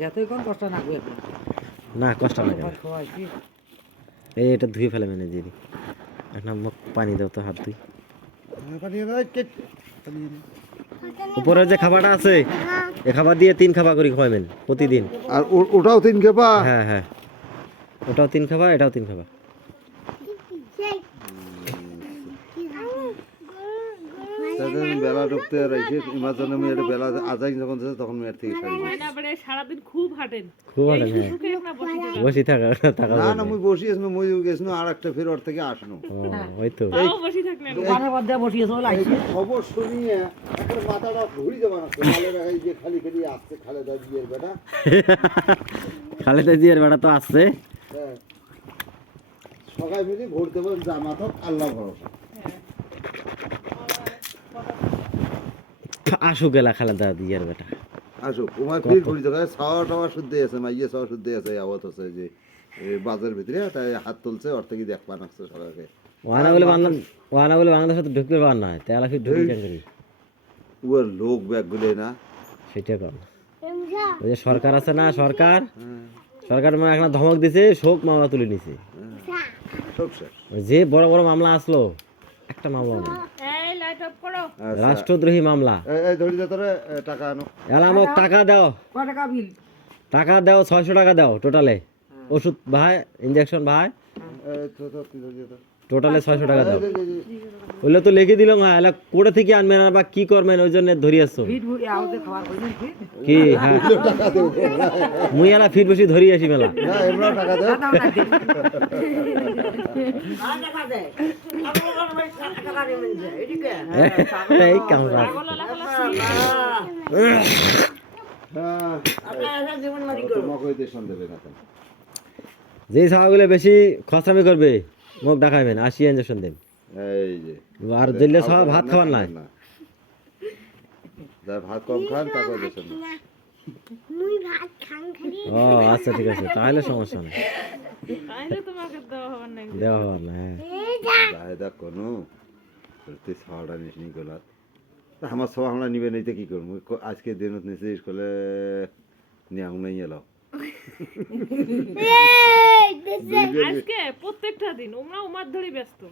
যতই কোন কষ্ট না করে না কষ্ট লাগে না। খাওয়াইছি। এই এটা ধুয়ে ফেলে মেনে দিদি, একটা মুখ পানি দাও তো, হাত ধুই। উপরে যে খাবারটা আছে, এই খাবার দিয়ে 3 খাবার করে খাওয়াবেন প্রতিদিন। আর ওটাও 3 খেপা? হ্যাঁ হ্যাঁ, ওটাও 3 খাবার, এটাও 3 খাবার। তাদের বেলা ঢুকতে রাইছে, ইমাজনে আমি এটা বেলা আজাই যখন যাচ্ছে তখন মেয়ের থেকে সারি। ময়না বেড়ে সারাদিন খুব হাঁটেন, খুব ভালো, হ্যাঁ সুখে একটা বসে বসে থাকা থাকা না না, মুই বসি আসনো, মই গেছনো আর একটা ফের ওর থেকে আসনো। ওই তো তাও বসে থাকলেন। দোকানের মধ্যে বসিয়েছে বলে আইছি। খবর শুনিয়ে একটা মাথাটা ঘুরি যাবে না, খালে রাখাই যে খালি খালি আসছে খালেদা জিয়ের বেটা। খালেদা জিয়ার বেড়া তো আসছে, হ্যাঁ, সবাই মিলে ভোট দেবেন, জামাত হোক আল্লাহ ভরসা। আসুক গেলা খালেদা জিয়ার বেটা। আসুক তোমার ফির ঘুরি যাবে, ছাওয়া টাওয়া শুদ্ধ আছে, মাইয়ে ছাওয়া শুদ্ধ আছে, আওয়াত আছে যে বাজার ভিতরে তাই হাত তুলছে, ওর থেকে দেখবা নাকছে সবাইকে। ওয়ানা বলে বাংলাদেশে তো ঢুকতে পার না, তাহলে ফির ঢুকি কেন করি? ওর লোক ব্যাগগুলো না সেটা কর। ওই যে সরকার আছে না, সরকার মানে এখন ধমক দিছে, শোক মামলা তুলে নিছে। সব শেষ। ওই যে বড় বড় মামলা আসলো, একটা মামলা নেই, এই লাইট অফ করো। আচ্ছা। রাষ্ট্রদ্রোহী মামলা। এই ধরি দে তোরে টাকা আনো। এলামক টাকা দাও, কয় টাকা বিল? টাকা দাও, 600 টাকা দাও টোটালে। ওষুধ ভাই, ইঞ্জেকশন ভাই, তুই ধরি দে তো। টোটালে 600 টাকা দাও। ওগুলো তো লিখে দিলাম, হ্যাঁ এলা কোথা থেকে আনবেন আর বা কি করবেন ওই জন্য ধরি আসছো ফিট ভুড়ি আউতে খাবার কইলেন ফিট। কি? হ্যাঁ মুই এলা ফিট বসে ধরি আসি মেলা। না এমরা টাকা দে। দাও না দে। আর টাকা দে। আমার টাকা দে মানে এদিকে। এই কামরা পাগল লাগলা হ্যাঁ। আপনারা জীবন মারি করো। তোমাকে হইতে সন্দেহ না কেন? যে ছাগলে বেশি খসরামি করবে মুখ দেখাবেন, 80 ইঞ্জেকশন দেন। এই যে আর দিলে সব ভাত খাবার নাই। যার ভাত কম খান তাকে দেশেন না। ও আচ্ছা ঠিক আছে, তাহলে সমস্যা নেই, তাইলে তোমাকে দেওয়া হবে না। দেওয়া হবে না। যায় দেখ কোনো তুই ছাড়া নিস নি গলাত। আমার সব আমরা নিবে নিতে কি করবো? আজকে দিনত নিচে স্কুলে নিয়াং নাই এলো। আজকে প্রত্যেকটা দিন ওমরা উমার ধরে ব্যস্ত।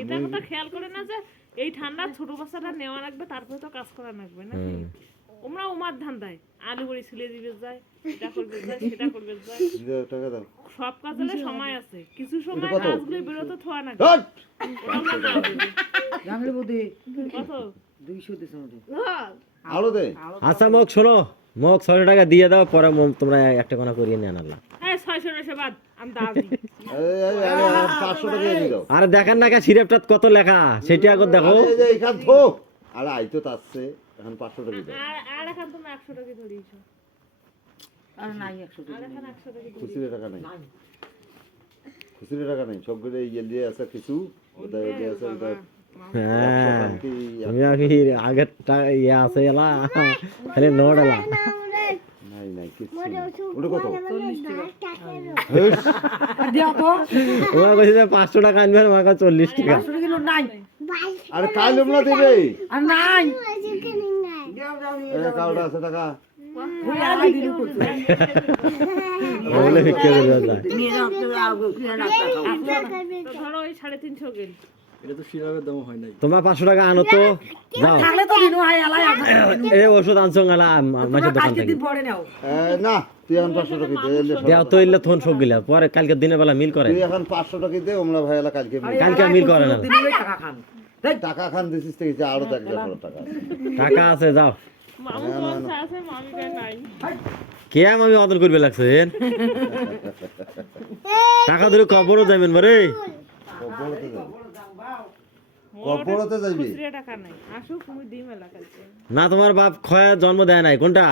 এটা কথা খেয়াল করে না যে এই ঠান্ডা ছোট বাচ্চাটা নেওয়া লাগবে, তারপরে তো কাজ করা লাগবে না। ওমরা উমার ধান্দায় আলু বড়ি ছিলে দিবে যায়, এটা করবে যায়, সেটা করবে যায়। টাকা দাও। সব কাজের সময় আছে, কিছু সময় কত? কাজগুলো বেরোতে থোয়া না। হাট! জানলে বুদ্ধি কত? 200 দিছে মতে। আলো দে। আচ্ছা মোক শোনো, মোক 600 টাকা দিয়ে দাও, পরে তোমরা একটা কোনা করিয়ে নিয়ে আনালা। হ্যাঁ 600 বাদ আমি দাও দিই। এই 500 টাকা দিয়ে দাও। আরে দেখেন না সিরেপটাত কত লেখা, সেটা আগে দেখো। এই যে এখান থো। আরে আইতো তাচ্ছে এখন 500 টাকা দাও। আর এখন তুমি 100 টাকা ধরিয়েছো। আর নাই 100 আর এখন 100 টাকা খুচরো টাকা নাই। খুচরো টাকা নাই, সবগুলো ইয়ে দিয়ে আছে কিছু। ওটা দিয়ে আছে ওটা। হ্যাঁ আমি আগের ইয়ে আছে এলা খালি নোট এলা। নাই নাই কিছু। ওটা কত? 40 টাকা। দিও তো। ওরা কইছে যে 500 টাকা আনবেন, আমার কাছে 40 টাকা। 500 কিলো নাই। আরে কাল আমরা দিবে। আর নাই। দাও দাও নিয়ে এই কাউটা আছে টাকা। ভুল আলাই দিলু করতে। বলে ভিক্ষা করে দাও। নিয়ে যাও তো আগে কি না টাকা। তো ধরো ওই 350 গেল। তোমার 500 টাকা আনো তো, যাও। তাহলে তো দিনু আই আলাই আছে। এই ওষুধ আনছো গেলা মাছের দোকান কালকে থেকে। দিন পরে নাও। না তুই এখন 500 টাকা দে। দেও তো ইল্লা থন সব গিলা, পরে কালকে দিনের বেলা মিল করে। তুই এখন 500 টাকা দে, আমরা ভাই এলা কালকে মিল। কালকে মিল করে না। দিনু টাকা খান। টাকা খান দিছিস থেকে যে আরো 1 লাখ টাকা আছে। টাকা আছে, যাও। মামু বলছে আছে, মামি কয় নাই। কে আমি অদর করবে লাগছেন? টাকা ধরে কবরও যাবেন বারে। কবরতে যাবি। কবরতে যাবি। খুচরা টাকা নাই। আসো তুমি দিই মেলা কালকে। না তোমার বাপ খয়া জন্ম দেয় নাই, কোনটা?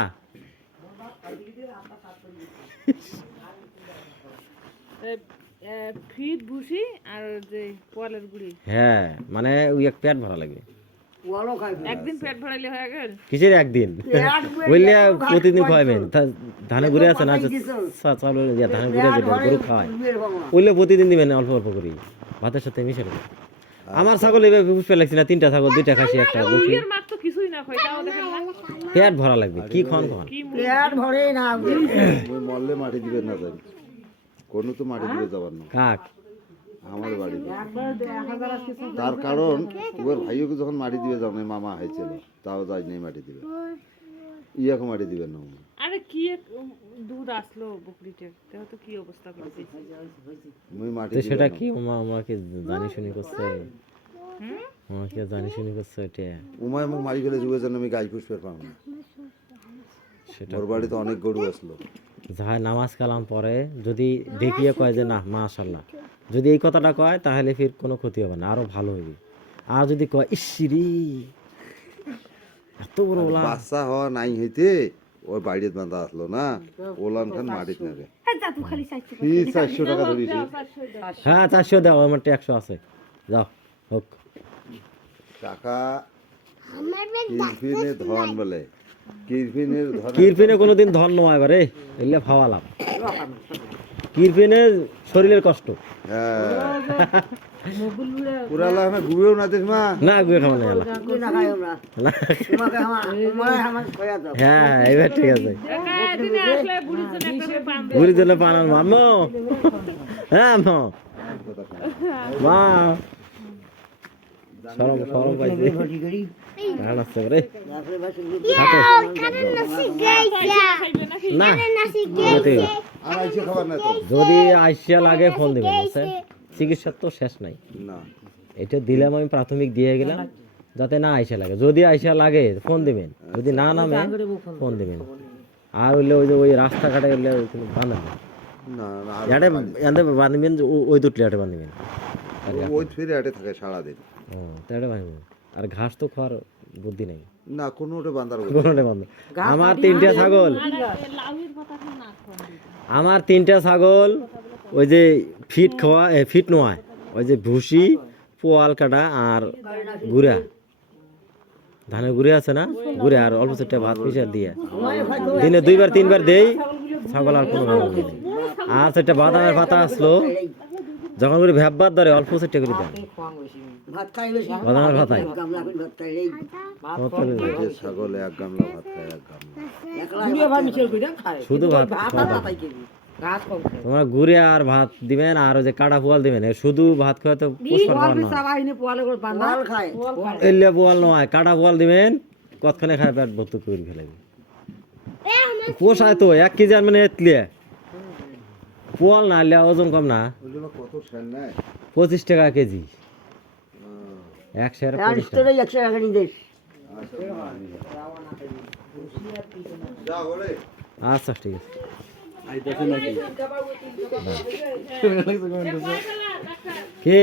ফিট ভুসি আর যে পোয়ালের গুড়ি। হ্যাঁ মানে ওই এক পেট ভরা লাগবে। ওয়ালো খাই। একদিন পেট ভরাইলে হয়ে গেল। কিসের একদিন? বললে প্রতিদিন খাওয়াবেন। ধানে ঘুরে আছে না, চাল ধানে ঘুরে আছে গরু খাওয়ায়, বললে প্রতিদিন দিবেন অল্প অল্প করে ভাতের সাথে মিশে দেবেন। আমার ছাগল এবার বুঝতে লাগছে না, 3টা ছাগল, 2টা খাসি, একটা বকরি। মুরগির মাছ তো কিছুই না খাই, তাও দেখেন না। পেট ভরা লাগবে, কি খান খান। কি পেট ভরে না। ওই মরলে মাটি দিবে না যাবি। কোনো তো মাটি দিবে যাবার না। কাক আমার বাড়ি। তার কারণ ওর ভাইকে যখন মাটি দিবে যাও না, মামা হয়েছিল, তাও যাই নাই মাটি দিবে। ইয়াকে মাটি দিবেন না। আরে কি এক দুধ আসলো বকরিটার, দেখো তো কি অবস্থা করেছে। মুই মাটি তো দিবেন সেটা না। কি আমাকে জানি শুনি করছে, আমাকে জানি শুনি করছে এটা। উমায় মুখ মারি ফেলে যুগের জন্য আমি গাই পুষ্পের পাবো না। সেটা ওর বাড়িতে অনেক গরু আসলো। যাহা নামাজ কালাম পরে যদি দেখিয়ে কয় যে না মাশাআল্লাহ, যদি এই কথাটা কয় তাহলে ফির কোনো ক্ষতি হবে না, আরো ভালো হবে। আর যদি কয় ইসিরি এত বড় ওলা, বাচ্চা হওয়া নাই হইতে ওর বাড়িতে বাঁধা আসলো না, ওলান খান মাটিত নাগে। 400 টাকা ধরিয়েছে। হ্যাঁ 400 দাও, আমার 100 আছে, যাও হোক। টাকা কিরফিনের ধন বলে, কিরফিনের ধন। কিরপিনে কোনোদিন ধন নয় এবারে, এলে ফাওয়ালাম। কিরপিনে শরীরের কষ্ট হ্যাঁ মুগুল উড়ে পুরা লাগানো ঘুমেও না দেখ মা না গুয়ে খাবো না এলা। হ্যাঁ এবার ঠিক আছে একা দিনে আসলে বুড়ির জন্য একটা করে পান দেয়। বুড়ির জন্য পান আনবো আম্মু হ্যাঁ আম্মু মা সরম সরম পাইছি কারণ আসছে রে খাইবে নাকি? না যেতে হবে। আর আইসে খাবার না তো যদি আইসিয়া লাগে ফোন দিবেন আছে চিকিৎসার তো শেষ নাই না এটা দিলাম আমি প্রাথমিক দিয়ে গেলাম যাতে না আইসা লাগে যদি আইসা লাগে ফোন দিবেন যদি না নামে ফোন দিবেন আর হইলে ওই যে ওই রাস্তাঘাটে গেলে কোনো বাঁধেন না না না আর এটাতে এতে বাঁধবেন যে ওই দুটলে আটে বাঁধবেন ওই ফিরে আটে থাকে সারাদিন ও তাহলে বাঁধবেন আর ঘাস তো খাওয়ার বুদ্ধি নেই না কোনো ওটা বান্দার কোনোটা বাঁধ আমার 3টে ছাগল আর এই লাউয়ের পাতাটা না খাওয়া দিবে। আমার 3টে ছাগল ওই যে ফিট খাওয়া ফিট নোয়ায় ওই যে ভুসি পোয়াল কাটা আর গুড়া ধানের গুড়ে আছে না গুড়ে আর অল্প ছোট্ট ভাত মিশা দিয়ে দিনে 2বার 3বার দেই ছাগল আর কোনো ব্যবহার নেই আর সেটা বাদামের পাতা আসলো যখন করে ভ্যাপ ভাত ধরে অল্প ছোট্ট করে দেয় বাদামের পাতায় যে ছাগল এক গামলা ভাত খায় এক গামলা দুনিয়া ভাই মিছিল কইরা খায় শুধু ভাত খাওয়া গাছ কম খায় তোমার গুড়ে আর ভাত দিবেন আর ওই যে কাটা পোয়াল দিবেন এ শুধু ভাত খাওয়া তো পুষ্পার খাওয়ার নয় বাহিনী পোয়ালে করে বান্দা খায় এলে পোয়াল নয় কাটা পোয়াল দিবেন কতক্ষণে খায় পেট ভর্তি করে ফেলাবে পোষায় তো 1 কেজি আর মানে এতলে পোয়াল না হলে ওজন কম না ওগুলো কত সেন নেয় 25 টাকা কেজি 100 আর 25 টাকা যা বলে আচ্ছা ঠিক আছে কি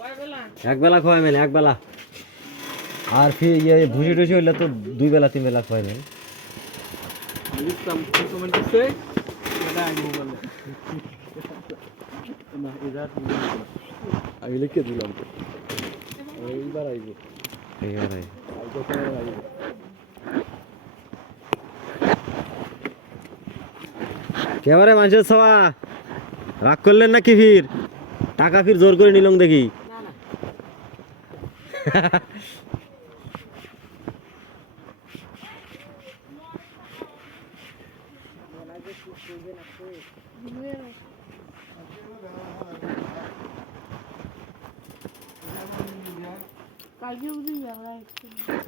কয় বেলা? এক বেলা খাওয়াইবেন এক বেলা আর ভুসি টুসি হইলে তো 2 বেলা 3 বেলা খাওয়াইবেন আমি লিখে দিলাম এইবার আইব এইবারে কেবারে মানুষের সবা রাগ করলেন নাকি ফির টাকা ফির জোর করে নিলং দেখি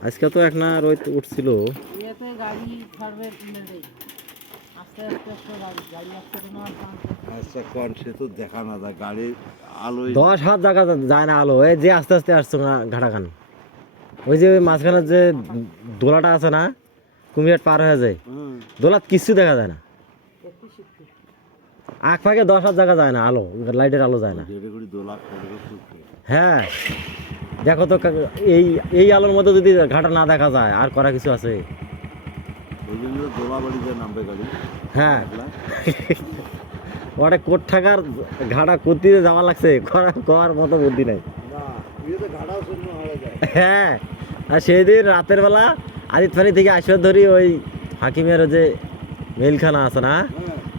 আজকে তো এক না রোদ উঠছিল এতে গাড়ি ছাড়বে নেই আস্তে আস্তে আস্তে গাড়ি আসতে কোনো আর আচ্ছা কোন সে তো দেখা না যায় গাড়ি আলোয় 10 হাত জায়গা যায় না আলো এই যে আস্তে আস্তে আসছো না ঘাটাখান ওই যে মাঝখানে যে দোলাটা আছে না কুমিরাট পার হয়ে যায় দোলাত কিছু দেখা যায় না আখ ফাঁকে 10 হাত জায়গা যায় না আলো লাইটের আলো যায় না যেটা করে দোলা করে সুখে হ্যাঁ দেখো তো এই আলোর মধ্যে যদি ঘাটা না দেখা যায় আর করা কিছু আছে ওই জন্য তো দোলা বাড়িতে নামবে গাড়ি হ্যাঁ ওটা কোট থাকার ঘাটা কুতিতে যাওয়া লাগছে করার মতো বুদ্ধি নাই না ইয়ে তো ঘাটাও শূন্য হয়ে যায় হ্যাঁ আর সেই দিন রাতের বেলা আদিতফানি থেকে আসর ধরি ওই হাকিমের যে মেলখানা আছে না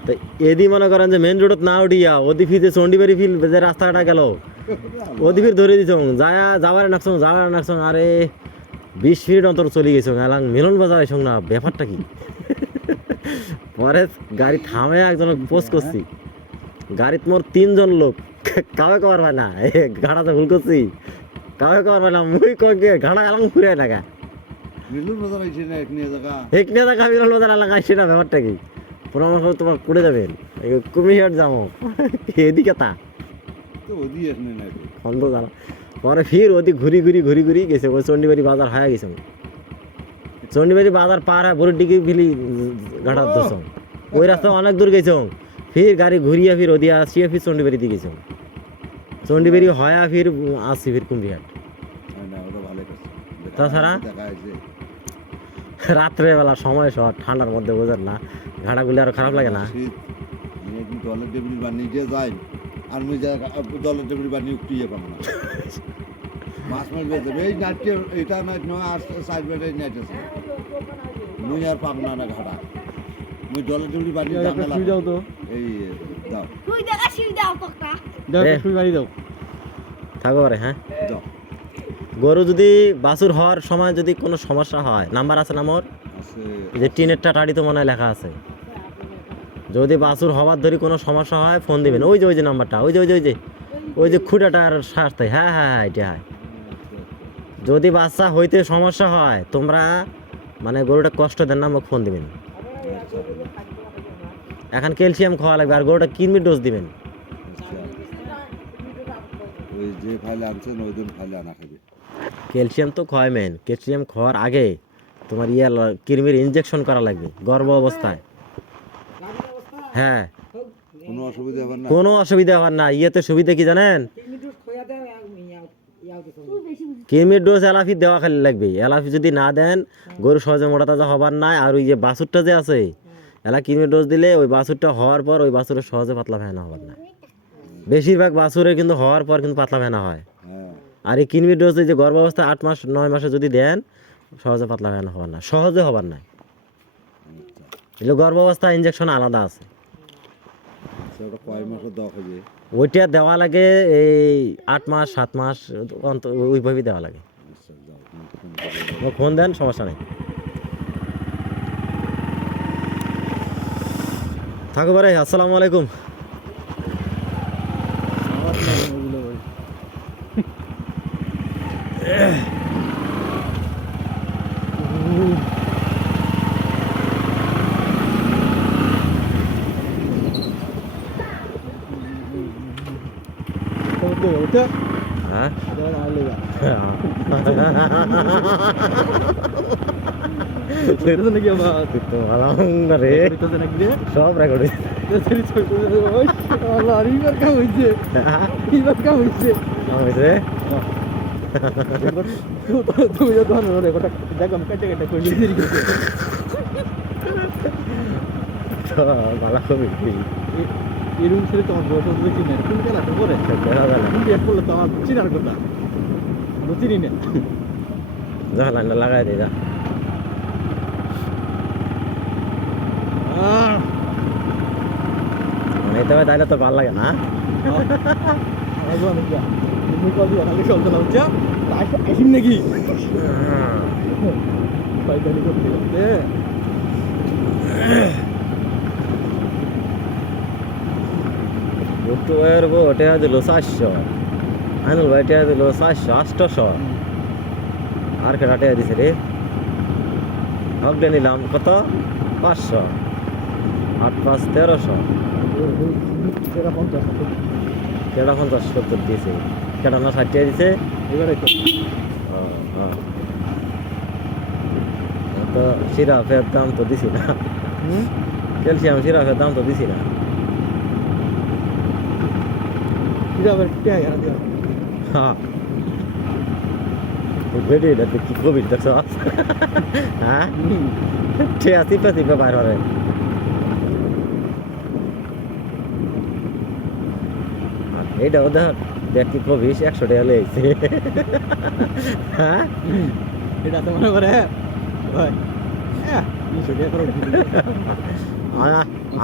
তো এদি মনে করেন যে মেন রোডত না উঠিয়া ওদি ফিতে চন্ডিবাড়ি ফিল যে রাস্তাটা গেল ওদি ফির ধরে দিছ যাবার নাকছ আরে 20 মিনিট অন্তর চলে গেছ এলাং মিলন বাজার এসং না ব্যাপারটা কি পরে গাড়ি থামে একজন পোস্ট করছি গাড়িত মোর 3 জন লোক কাউকে কবার পায় না ঘাড়াতে ভুল করছি কাউকে কবার পায় না মুই কয়ে ঘাড়া গেলাম ঘুরে টাকা মিলুন বাজার আইছে না এক নিয়ে জায়গা এখানে টাকা মিলন বাজার এলাকায় সেটা ব্যাপারটা কি পরামর্শ তোমার করে যাবেন কুমিহাট যাবো এদিকে তা তো ওদি এখানে নাই তো খন্দ জানা পরে ফির ওদি ঘুরি গেছে ওই চন্ডিবাড়ি বাজার হয়ে গেছে চন্ডিবাড়ি বাজার পার হয় বড় ডিগি ফিলি ঘাটার দোষ ওই রাস্তা অনেক দূর গেছ ফির গাড়ি ঘুরিয়া ফির ওদিকে আসিয়া ফির চন্ডিবাড়ি দিয়ে গেছ চন্ডিবাড়ি হয়া ফির আসছি ফির কুমিহাট না ওটা ভালো করছে তাছাড়া দেখা আছে রাত্রেবেলা সময় শর্ট ঠান্ডার মধ্যে বোঝেন না ঘাটাগুলি আর খারাপ লাগে না শীত একদিন দলের টেবিল বানিয়ে যে যাই আর মুই যা দলের টেবিল বানিয়ে উঠিয়ে পাবো না মাছ বেঁচে এই নাটকে এটা নাইট নয় আর সাইড বেডে নাইট আছে মুই আর পাবো না ঘাটা মুই দলের টেবিল বানিয়ে যাও তো এই দাও দাও এ। শুই বাড়ি দাও থাকো পারে হ্যাঁ। দাও গরু যদি বাছুর হওয়ার সময় যদি কোনো সমস্যা হয়, নাম্বার আছে না মোর? আছে এই যে টিনের টাটাড়ি তো মনে হয় লেখা আছে। যদি বাছুর হওয়ার ধরে কোনো সমস্যা হয় ফোন দিবেন, ওই যে নাম্বারটা, ওই যে খুঁটাটার সাথে, হ্যাঁ হ্যাঁ হ্যাঁ এটা হয়। যদি বাচ্চা হইতে সমস্যা হয় তোমরা মানে গরুটা কষ্ট দেন না, মোক ফোন দিবেন। এখন ক্যালসিয়াম খাওয়া লাগবে আর গরুটা কিডনির ডোজ দিবেন। ওই যে ফাইলে আনছেন ওই দিন ফাইলে আনা খাবে ক্যালসিয়াম তো খাওয়াই মেন, ক্যালসিয়াম খাওয়ার আগে তোমার কৃমির ইনজেকশন করা লাগবে গর্ভ অবস্থায়। হ্যাঁ, কোনো অসুবিধা হবে না কোনো অসুবিধা হওয়ার না। ইয়েতে সুবিধা কি জানেন? কৃমির ডোজ এলাফি দেওয়া খালি লাগবে। এলাফি যদি না দেন গরু সহজে মোটা তাজা হবার নাই। আর ওই যে বাছুরটা যে আছে এলা কৃমির ডোজ দিলে ওই বাছুরটা হওয়ার পর ওই বাছুরের সহজে পাতলা ভেনা হবার না। বেশিরভাগ বাছুরের কিন্তু হওয়ার পর কিন্তু পাতলা ভেনা হয়। হ্যাঁ আর এই কৃমির ডোজ যে গর্ভাবস্থায় 8 মাস 9 মাসে যদি দেন সহজে পাতলা ভেনা হবার না, সহজে হবার না। এগুলো গর্ভাবস্থা ইনজেকশন আলাদা আছে, সেটা কয় মাসে দেওয়া খাবে ওইটা দেওয়া লাগে এই 8 মাস 7 মাস অন্তর ওইভাবেই দেওয়া লাগে। আচ্ছা যাও তুমি ফোন করো। ফোন দেন, সমস্যা নেই। থাকো বারে, আসসালামু আলাইকুম। ওগুলো ওই ওটা ওটা হ্যাঁ দাঁড়া আলেগা এটা নাকি আমার তো ভালো রে, এটা নাকি রে সব রেকর্ড আল্লাহ রিভার কাম হইছে রিভার কাম হইছে হয়েছে। তুমি যা ধরো রে ওটা দেখো আমি কেটে কেটে কই লিখে রেখেছি ভালো কবি এরকম ছেলে তোমার বয়স হচ্ছে চিনি না কোন খেলাটা করে কিন্তু এক করলে তো আমার চিনার কথা আমি চিনি না যা লাইনটা লাগাই দে যা। মানে এটা তাইলে তো ভালো লাগে না। তুমি কল দিয়ে আমাকে চলতে না হচ্ছে আসিম নাকি পাইতানি করতে করতে ভুট্টু ভাইয়ের বউ টেয়া দিল 400, আইনুল ভাই টেয়া দিল 400 800, আর কেটা টেয়া দিছে রে? হকলে নিলাম কত 500, 8 5 1300, সেটা 50 কেটা 50 70 দিয়েছে, কেটা না 60 টাকা দিছে। এবারে তো তো সিরাপের দাম তো দিছি না, ক্যালসিয়াম সিরাপের দাম তো দিছি না। যাবে কে আর দিয়া হ্যাঁ বেডি এটা কি কোভিড দেখছ? হ্যাঁ ঠিক আছে, চিপা বাইর হরে এইটা ওদের দেখ কি কোভিড 100 টাকা লেগেছে। হ্যাঁ এটা তো মনে করে ভাই হ্যাঁ 200 টাকা করে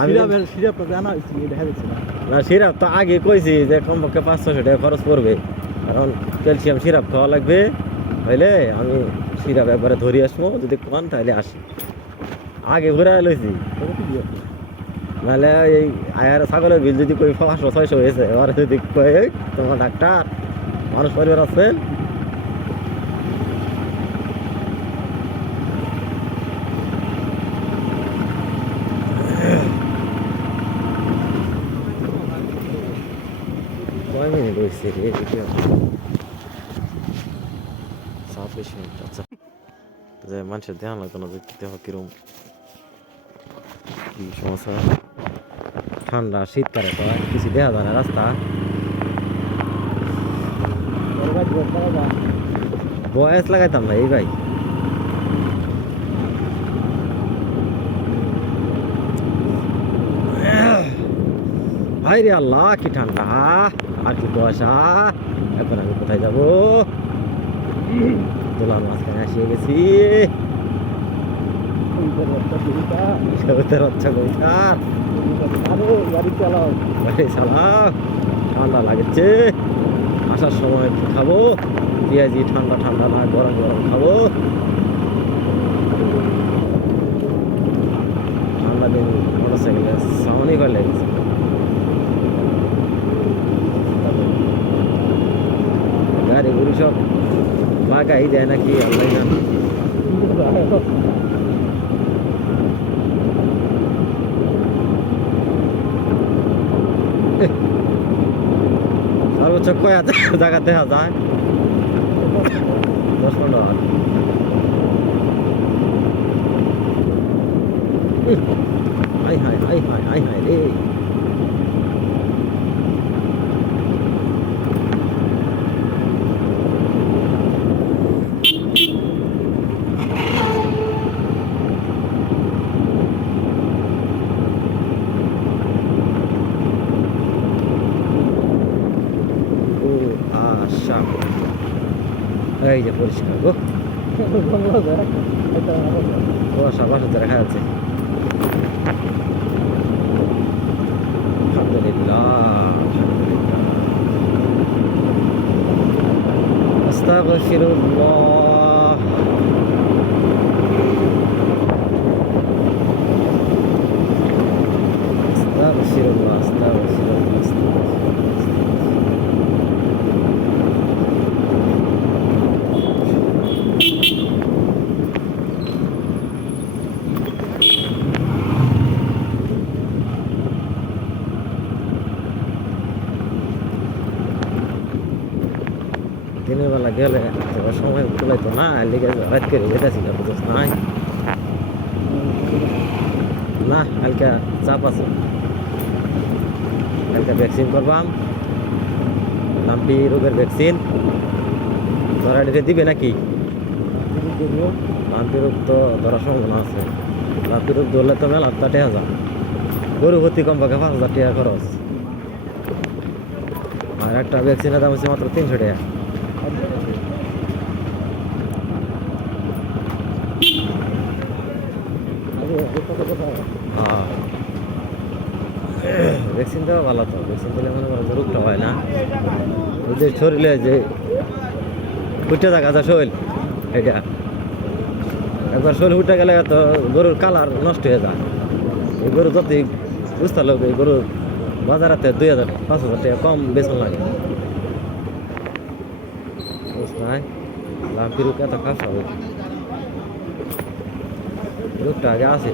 আমি সিরাপটা জানা হয়েছে দেখা যাচ্ছে না না, সিরাপ তো আগে কইছি যে কমপক্ষে 500 টাকা খরচ পড়বে, কারণ ক্যালসিয়াম সিরাপ খাওয়া লাগবে। হইলে আমি সিরাপ একবারে ধরে আসবো, যদি কন তাহলে আসি। আগে ঘুরে লইছি, নাহলে এই আয়ার ছাগলের বিল যদি কই 500 600 হয়েছে, এবার যদি কই তোমার ডাক্তার মানুষ পরিবার আছেন, কয় মিনিট হয়েছে রে? 27 মিনিট। আচ্ছা, যে মানুষের ধ্যান লাগতো না যে কিতে হয় কিরম কি সমস্যা। ঠান্ডা শীতকালে তো আর কিছু দেখা যায় না রাস্তা। বয়স লাগাইতাম না এই ভাই, ভাই রে আল্লাহ কি ঠান্ডা আর কি কুয়াশা। এখন আমি কোথায় যাবো? দোলার মাঝখানে আসিয়ে গেছি। কবুতর বাচ্চা কবুতর আরে গাড়ি চালাও ভাই সালাম ঠান্ডা লাগছে আসার সময় একটু খাবো পেঁয়াজি ঠান্ডা ঠান্ডা না গরম গরম খাবো ঠান্ডা দিন মোটরসাইকেলে সাউন্ডই করে লেগেছে গাড়িগুলি সব লাগাই দেয় নাকি আল্লাহ জানে সর্বোচ্চ কয়া জায়গাতে যায় 10-15 হাত high high high high high high রে আশা এই যে পরিষ্কার গো কুয়াশা বাসাতে রাখা আছে আলহামদুলিল্লাহ আস্তাগফিরুল্লাহ আস্তাগফিরুল্লাহ আস্তাগফিরুল্লাহ দিনের বেলা গেলে সময় কুলাইতো না লিগে রাত করে যেতেছিল বুঝছ নাই না হালকা চাপ আছে হালকা ভ্যাকসিন করবাম লাম্পি রোগের ভ্যাকসিন ধরা দিবে নাকি লাম্পি রোগ তো ধরার সম্ভাবনা আছে লাম্পি রোগ ধরলে তো মেলা 8,000 গরু ভর্তি কমপক্ষে 5,000 টাকা খরচ আর একটা ভ্যাকসিনের দাম হচ্ছে মাত্র 300 টাকা ভ্যাকসিন দেওয়া ভালো তো ভ্যাকসিন দিলে মনে করো যে রোগটা হয় না ওই যে শরীরে যে ফুটে থাকা যা শরীর এটা একবার শরীর উঠে গেলে তো গরুর কালার নষ্ট হয়ে যায় এই গরু যতই বুঝতে লোক এই গরু বাজারাতে 2,000-5,000 টাকা কম বেতন লাগে বুঝতে লাম্পি রোগ এত খাস হবে রোগটা আগে আসে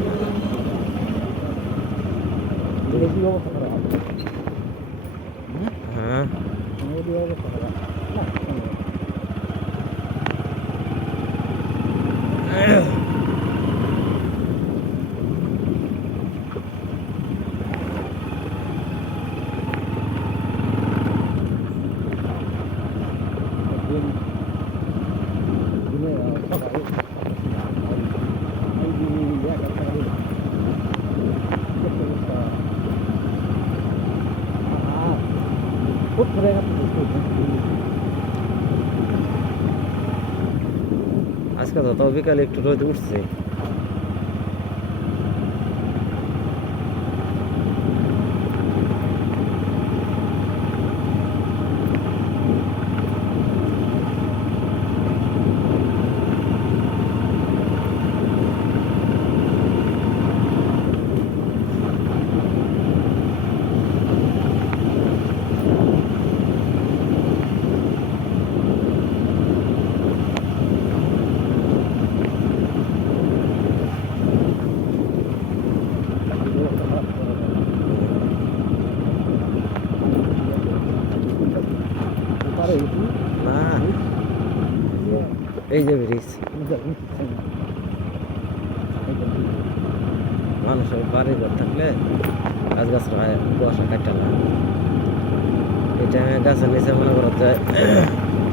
হ্যাঁ আজকে তো তাও বিকালে একটু রোদ উঠছে না এই যে ব্রিজ মানুষের বাড়ি ঘর থাকলে গাছ গাছ কুয়াশা কাটতে না এই টাইমে গাছের নিচে মনে করা যায়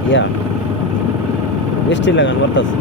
ইয়া বৃষ্টি লাগান করতেছে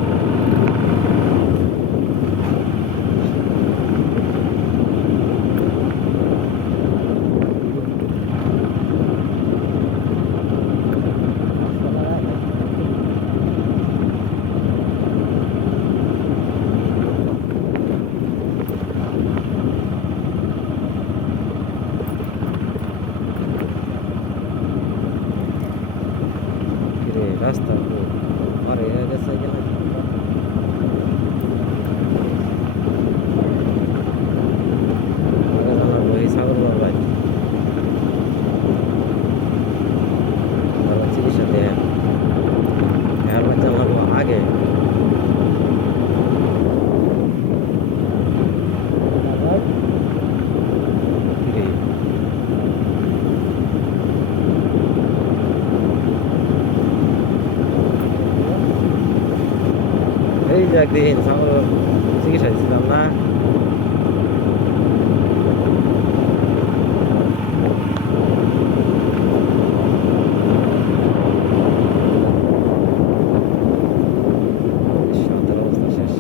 যে একদিন ছাগল চিকিৎসা দিয়েছিলাম না, সাঁতার অবস্থা শেষ।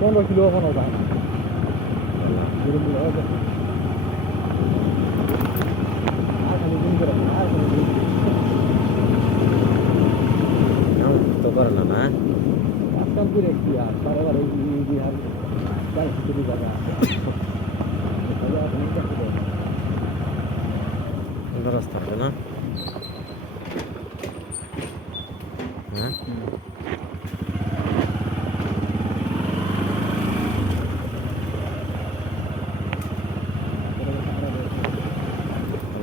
পনেরো কিলো ওখানে যায় আর খালি দিন করে আর খালি দিন তো করে না না কাজকাম করে কি আর বারে বিহার যাই কিছু জায়গা সুন্দর রাস্তা হবে না? হ্যাঁ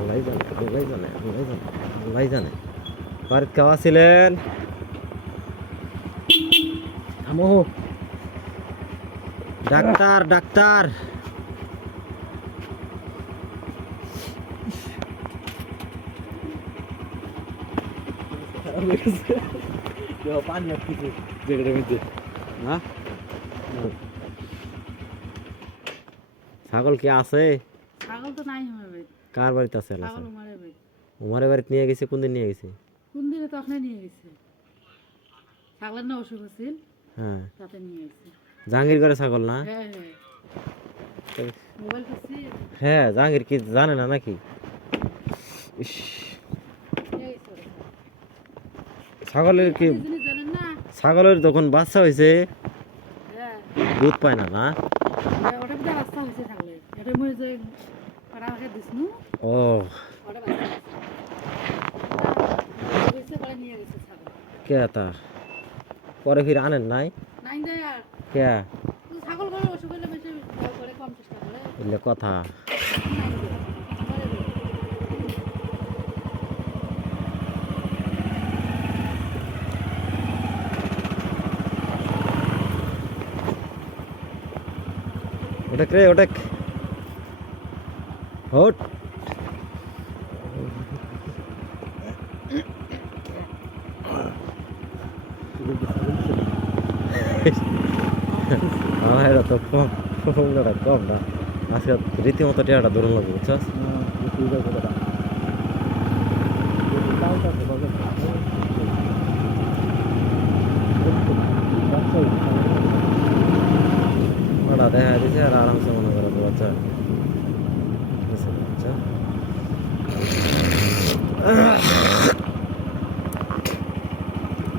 আল্লাহই জানে, আল্লাহই জানে, আল্লাহই জানে, আল্লাহই জানে। বাড়িতে কেউ ছিলেন? থামো ডাক্তার, ডাক্তার। পানি আসতেছে জায়গাটার মধ্যে না ছাগল কি আছে? ছাগল তো নাই হবে, কার বাড়িতে আছে? ছাগল উমারে ভাই। উমারের বাড়িতে নিয়ে গেছে? কোন দিন নিয়ে গেছে? কোন দিনে তো ওখানে নিয়ে গেছে, ছাগলের না অসুখ হচ্ছিল, হ্যাঁ, তাতে নিয়ে গেছে। জাহাঙ্গীর করে ছাগল না? হ্যাঁ হ্যাঁ, মোবাইল পাচ্ছি হ্যাঁ, জাহাঙ্গীর কি জানে না নাকি? ইস, নিয়ে গেছে ওরা। ছাগলের কি, আপনি জিনিস জানেন না? ছাগলের যখন বাচ্চা হয়েছে হ্যাঁ, দুধ পায় না না? ওটা বিধা রাস্তা হয়েছে ছাগলের, এটা মনে যে পাড়া আমাকে দিসনু, ও ওটা বাচ্চা হয়েছে, পরে নিয়ে গেছে ছাগল। কে তার পরে ফির আনেন নাই? নাই দেয় আর কে ছাগল করে অসুখ হলে বেশি ভয় করে, কম চেষ্টা করে। এলে কথা। নাই দেয়, পরে দেয়। ওটাক রে, ওটাক হট। আমার এটা তো কম না, আজকে রীতিমতো টেয়াটা ধরুন লাগবে, বুঝছস? ওটা দেখা দিছে আর আরামসে মনে করো তো বাচ্চা বুঝছে না, বাচ্চা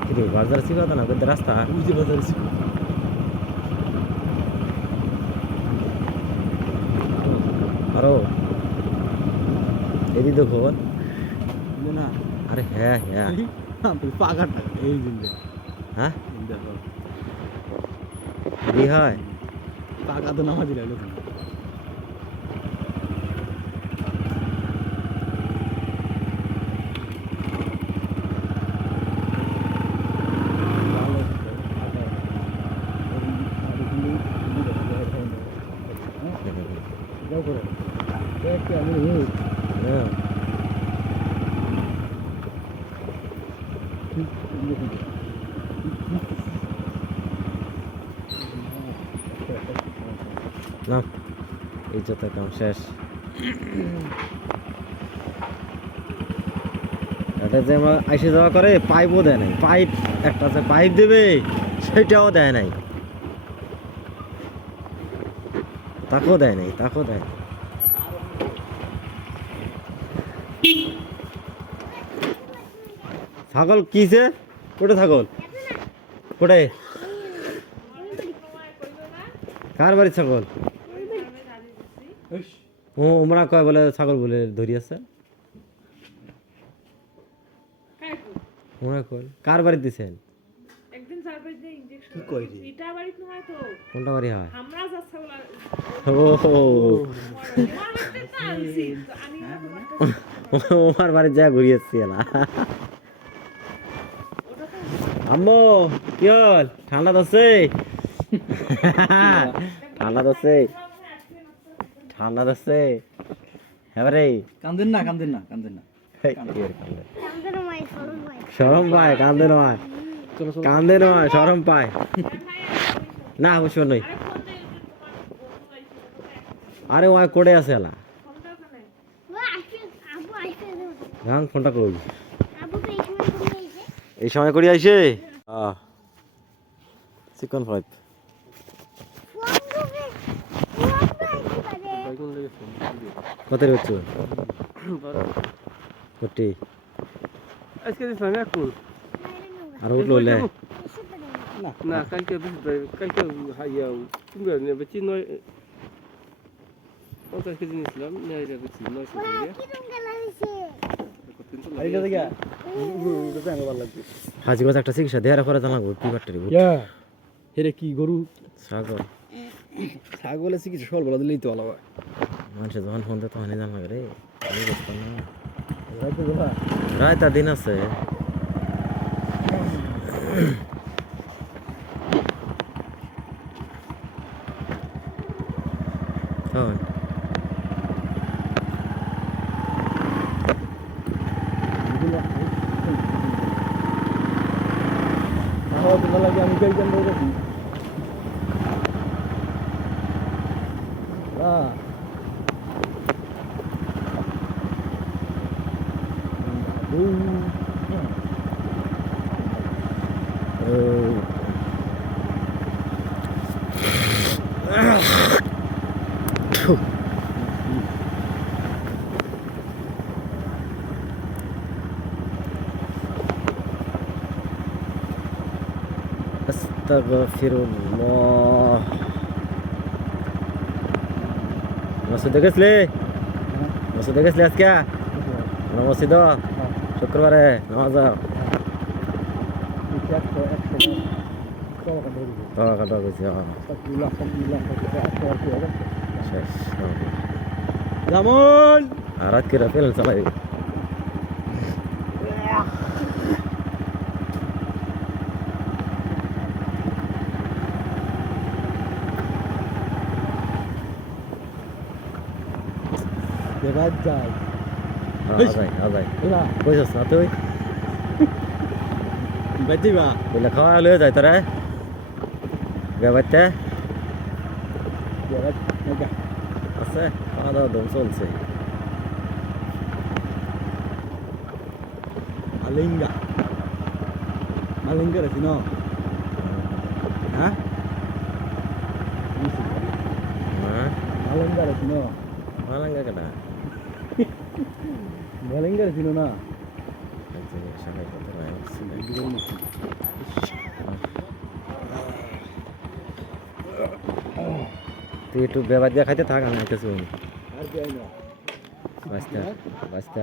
কিরে বাজার ছিল না কোথায় রাস্তা? বুঝতে পারছি আরো এদিকে দেখো। না আরে হ্যাঁ হ্যাঁ পাকাটা এই জিনিস হ্যাঁ কি হয়? পাকা তো নামাজি লাগলো হ্যাঁ না ইজ্জতের কাম শেষ। এটা যে আইসে যাওয়া করে পাইপও দেয় নাই, পাইপ একটা আছে পাইপ দেবে সেটাও দেয় নাই, তাকেও দেয় নাই, তাকেও দেয় নাই। ছাগল কিছে কোটে ছাগল কোটে কার বাড়ির ছাগল ও ওমরা কয় বলে ছাগল বলে ধরি আছে ওমরা কয় কার বাড়ি দিছেন একদিন সারপ্রাইজ দিয়ে ইনজেকশন কি কই রে? এটা বাড়িতে নয় তো কোনটা বাড়ি হয় আমরা যাচ্ছে বলা ও আমার বাড়িতে তো আনছি তো আমি ওমার বাড়ি যা ঘুরিয়েছি না আম্মু কি হল ঠান্ডা দছে ঠান্ডা দছে ঠান্ডা দছে এবারে কান্দেন না কান্দেন না কান্দেন না শরম পায় কান্দে নয় চলো চলো কান্দে নয় শরম পায় না অবশ্য নই আরে ওই কোড়ে আছে এলা গাং ফোনটা করবি এই সময় করি আইছে চিকন ফাইভ কত হচ্ছে কোটি আজকে দিছিলাম এক ফুল আর উঠলো লে না কালকে কালকে হাইয়া তুমি নেবে চিন 50 কেজি নিয়েছিলাম নিয়ে বেশি 900 আইলা দেখা ওটা জানো ভালো লাগবে হাজি কথা একটা চিকিৎসা দেয়ার পরে জানাবো কি বাট্টারি হেরে কি গরু সাগর ছাগলে চিকিৎসা সল বলা দিলেই তো ভালো হয় মানুষে যখন ফোন দেয় তখনই জানা রে আমি বুঝতাম না রাইতে বলা রায়তা দিন আছে হন আমার তো লাগে আমি কয়েকজন লোক আছি আস্তাগফিরুল্লাহ মসজিদে গেছলে মসজিদে গেছলে আজকে মসজিদ শুক্রবারে নামাজ কাটা গেছে শেষ যেমন আর আজকে রাতেল চালাই দেবাজ যায় আজাই এলা বুঝছিস না তুই বাইতেবা বলে খাওয়া লয়ে যাই তোরা বেবাইতে দেবাজ নাকি আছে খাওয়া দাওয়া দম চলছে মালিঙ্গা মালিঙ্গা রেছি না হ্যাঁ হ্যাঁ মালিঙ্গা রেছি না মালাঙ্গা কেটা মালিঙ্গা রেছি না সবাই কত তুই একটু বেবাদ দিয়ে খাইতে থাক আমি কিছু আর যাই না বাঁচতে বাঁচতে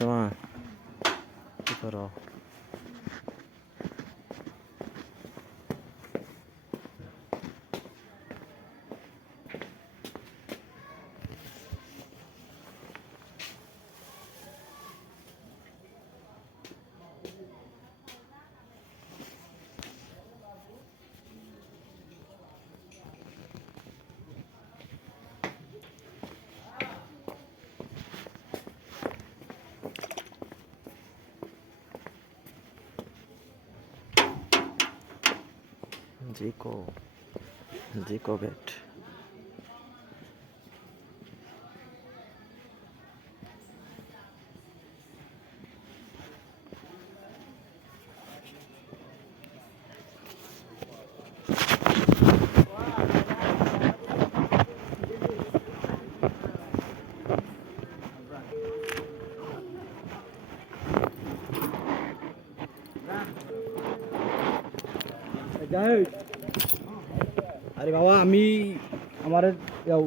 তোমার কি করো Zico get আরে বাবা আমি আমার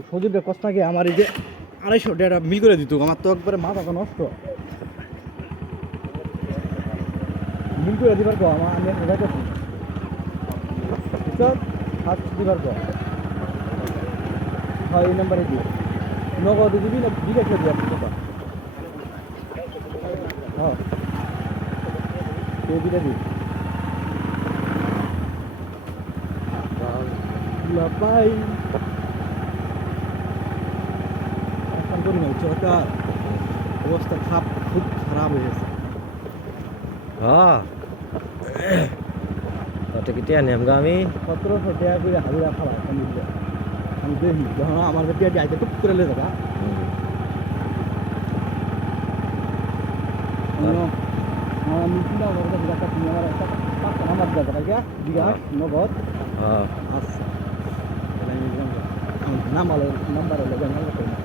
সজীব কষ্টাকে আমার এই যে 250 টাকা মিল করে দিত আমার তো একবারে মাথা তো নষ্ট মিল করে দিবার তো আমার আমি একটা যাইতেছি বুঝছো হাত দিবার তো হয় এই নাম্বারে দিও নগদ দিবি না বিকাশ করে দিবি কথা হ্যাঁ দিবি লাপাই এখন করি না একটা অবস্থা খুব খারাপ হয়ে গেছে হ্যাঁ ওটা কি টিয়া নেমগা আমি 1700 টাকা করে হাজিরা খাওয়া আমি দেখি যখন আমার পেটে আইতে টুক করে লে যাবা আমি চিন্তা করতে একটা তুমি আমার একটা আমার দাদা দিঘা নগদ হ্যাঁ আচ্ছা নাম্বার হলে জানাল করবো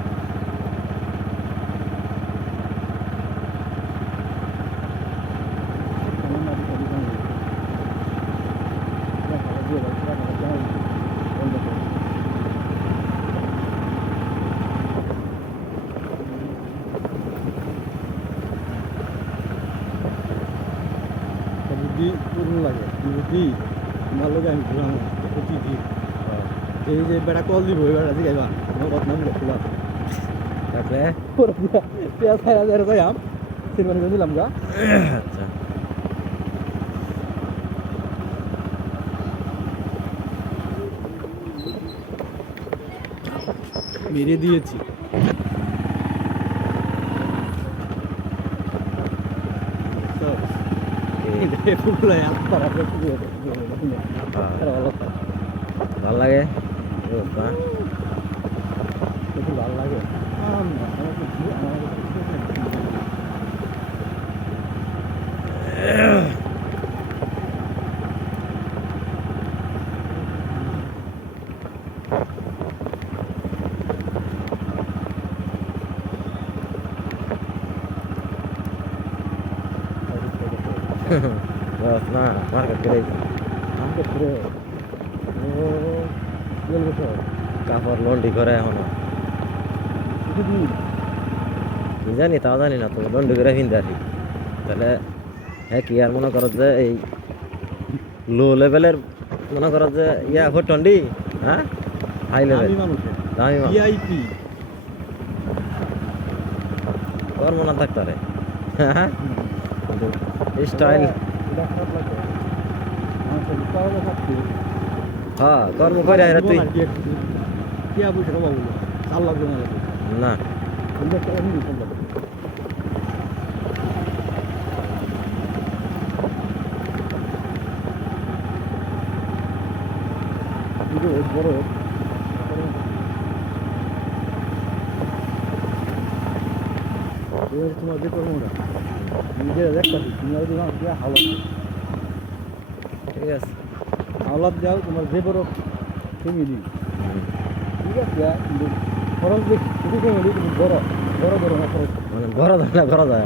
বুদ্ধি পূর্ণ লাগে বুদ্ধি আমার লোক আমি ঘুরাম প্রতিদিন এই যে বেড়া কল দিব এবার আজকে গাইবা কোনো কথা না খোলা তারপরে পেঁয়াজ 6000 যাই আম সিনেমা করে দিলাম গা আচ্ছা মেরে দিয়েছি ভাল লাগে ভালো লাগে না মার্কেট করে আমাকে ঘুরে কাপড় লন্ডি করে এখনো কি জানি তাও জানি না তো লন্ডি করে কিনতে আসি তাহলে হ্যাঁ কি আর মনে করো যে এই লো লেভেলের মনে করো যে ইয়া ভোটন্ডি হ্যাঁ হাই লেভেল দামি মানুষ ভিআইপি তোর মনে থাকতো রে হ্যাঁ স্টাইল হ্যাঁ কর্ম করে রে তুই কিয়া বুঝে বাবা বলো 4 লাখ না বড় তোমার যে কর্মটা নিজের দেখতে তুমি হাওলাত ঠিক আছে হাওলাত যাও তোমার যে বড় ফ্যামিলি ঠিক আছে কিন্তু খরচ দেখি শুধু ফ্যামিলি কিন্তু বড় বড় বড় না খরচ মানে ঘর যায় না ঘর যায়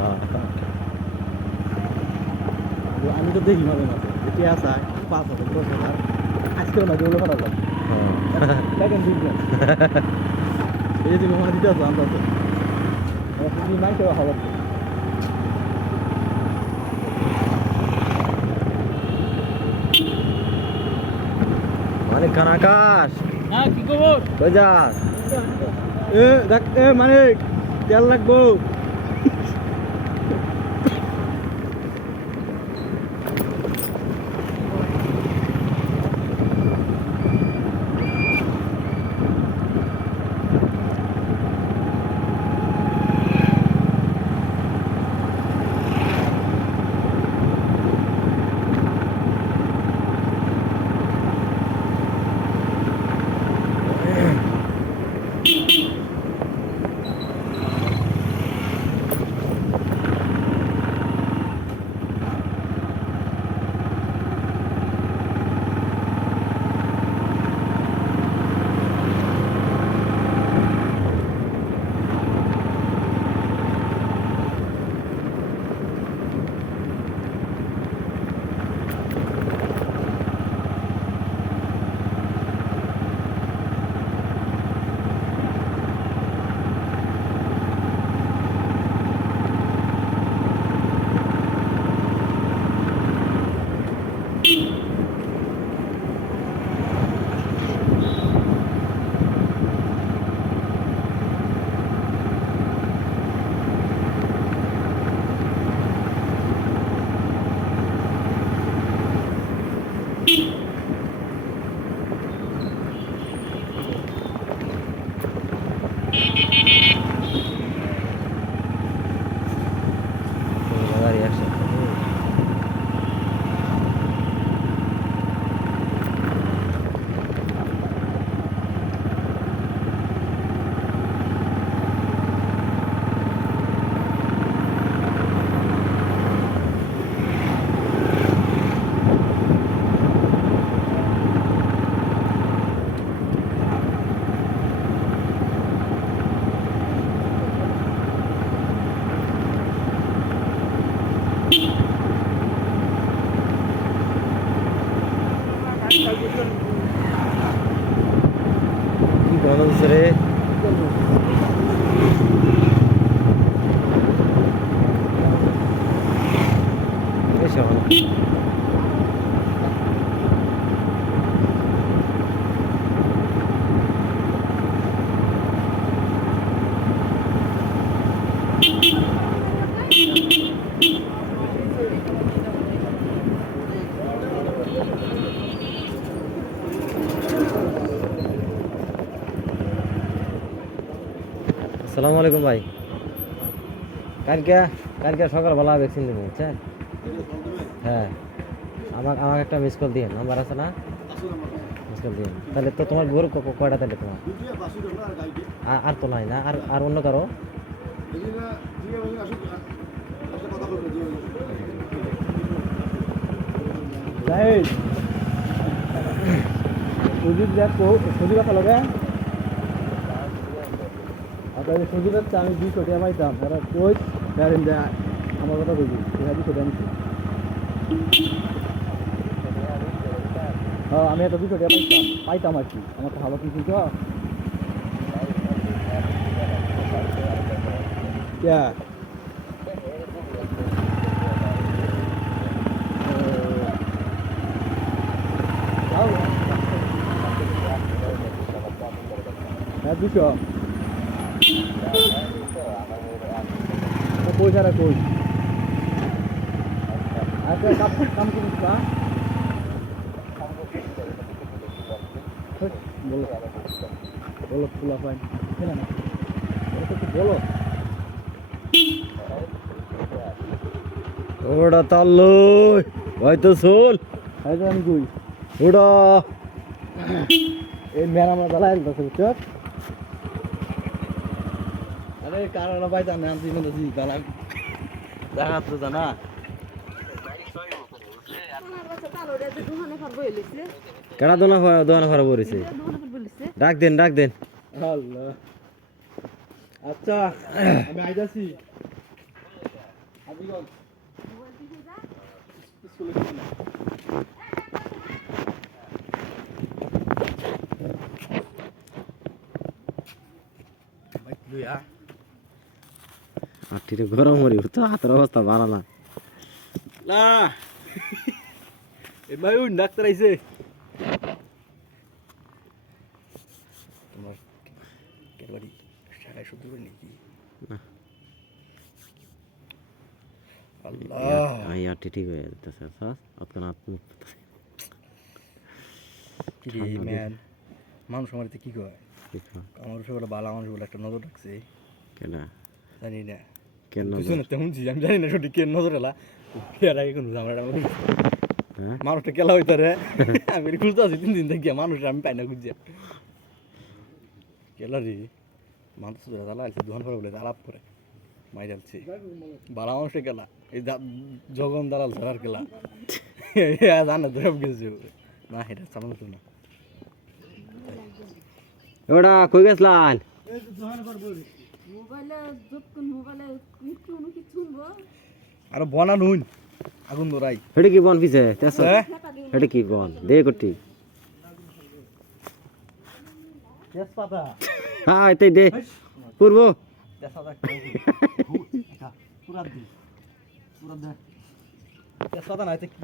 আমি তো দেখি মাঝে মাঝে এটি আসা 5,000 10,000 আজকেও না যেগুলো খারাপ লাগে দেখেন বুঝলেন এই যে আমার দিতে আসো আমরা তো তুমি মাই করে হাওলাত মানে খান আকাশ হ্যাঁ কি খবর কই যাস দেখ মানে তেল লাগবো আসসালামু আলাইকুম ভাই। কালকে কালকে সকালবেলা ভ্যাকসিন দেবো বুঝছেন? হ্যাঁ, আমাকে একটা মিস কল দিয়ে নাম্বার আছে না? মিস কল দিয়ে তাহলে তো তোমার গরু কয়টা তাহলে তোমার? আর তো নাই না, আর অন্য কারো? জাহিদ সুজিত দেখ তো সুজি কথা লগে আচ্ছা সুজিত হচ্ছে আমি 200 টাকা পাইতাম এরা কই কারেন দে আমার কথা কইবি এটা 200 টাকা নিছি হ্যাঁ আমি এটা 200 টাকা পাইতাম আর কি আমার তো ভালো কিছু তো क्या দুশো পয়সাটা কই আচ্ছা কাম করিস না বলো বলো খোলা পাই বলো ওটা তাল্লো হয়তো সোল হয়তো আমি কই ওটা এই মেরামত দালাই বসে চুপ আরে কারণ ভাই জানে আমি মনে জি দালা দেখা তো জানা কেডা দোকানে ফারা পড়েছে? ডাক দেন আল্লাহ আচ্ছা আমি আইতাছি আবিগন স্কুলে গেছি না ভাই লুয়া আর ঠিক গরম হরি তো হাতের অবস্থা ভালো না। না এ ভাই ডাক্তার আইছে তোমার কেবাড়ি শাখায় শুদ্ধ করে নাকি আল্লাহ আর ঠিক হয়ে যেতেছে স্যার আপনার আপনি কি রে ম্যান মানুষ আমারতে কি কয় আমার বলে বালা মানুষ বলে একটা নজর রাখছে কেনা জানি না কেন কিছু না তেমন আমি জানি না সঠিক কে নজর এলা এর আগে কোনো আমার হ্যাঁ মানুষটা কেলা হইতে রে আমি খুঁজতে আছি 3 দিন থেকে মানুষ আমি পাই না খুঁজছে কেলা রে মানুষ দালা আছে দোকান করে বলে আলাপ করে মাই যাচ্ছে বালা মানুষে গেলা এই জগন দালাল ছাড়ার গেলা জানা ধরে গেছে না এটা সামনে তো না ওটা কই গেছলাল? আর বনা নুন আগুন ধরাই হেডে কি বন পিছে তেছ হ্যাঁ হেডে কি বন দে করতি তেজপাতা হ্যাঁ এতে দে পূর্ব তেজপাতা পুরা দি পুরা দে তেজপাতা না এটা কি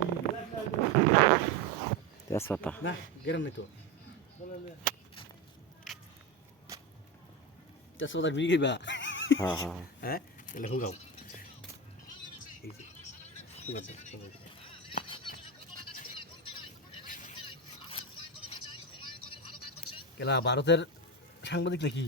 তেজপাতা না গরম নেই তো তেজপাতা বিড়ি খাইবা হ্যাঁ হ্যাঁ হ্যাঁ তাহলে হুগাও কেলা ভারতের সাংবাদিক নাকি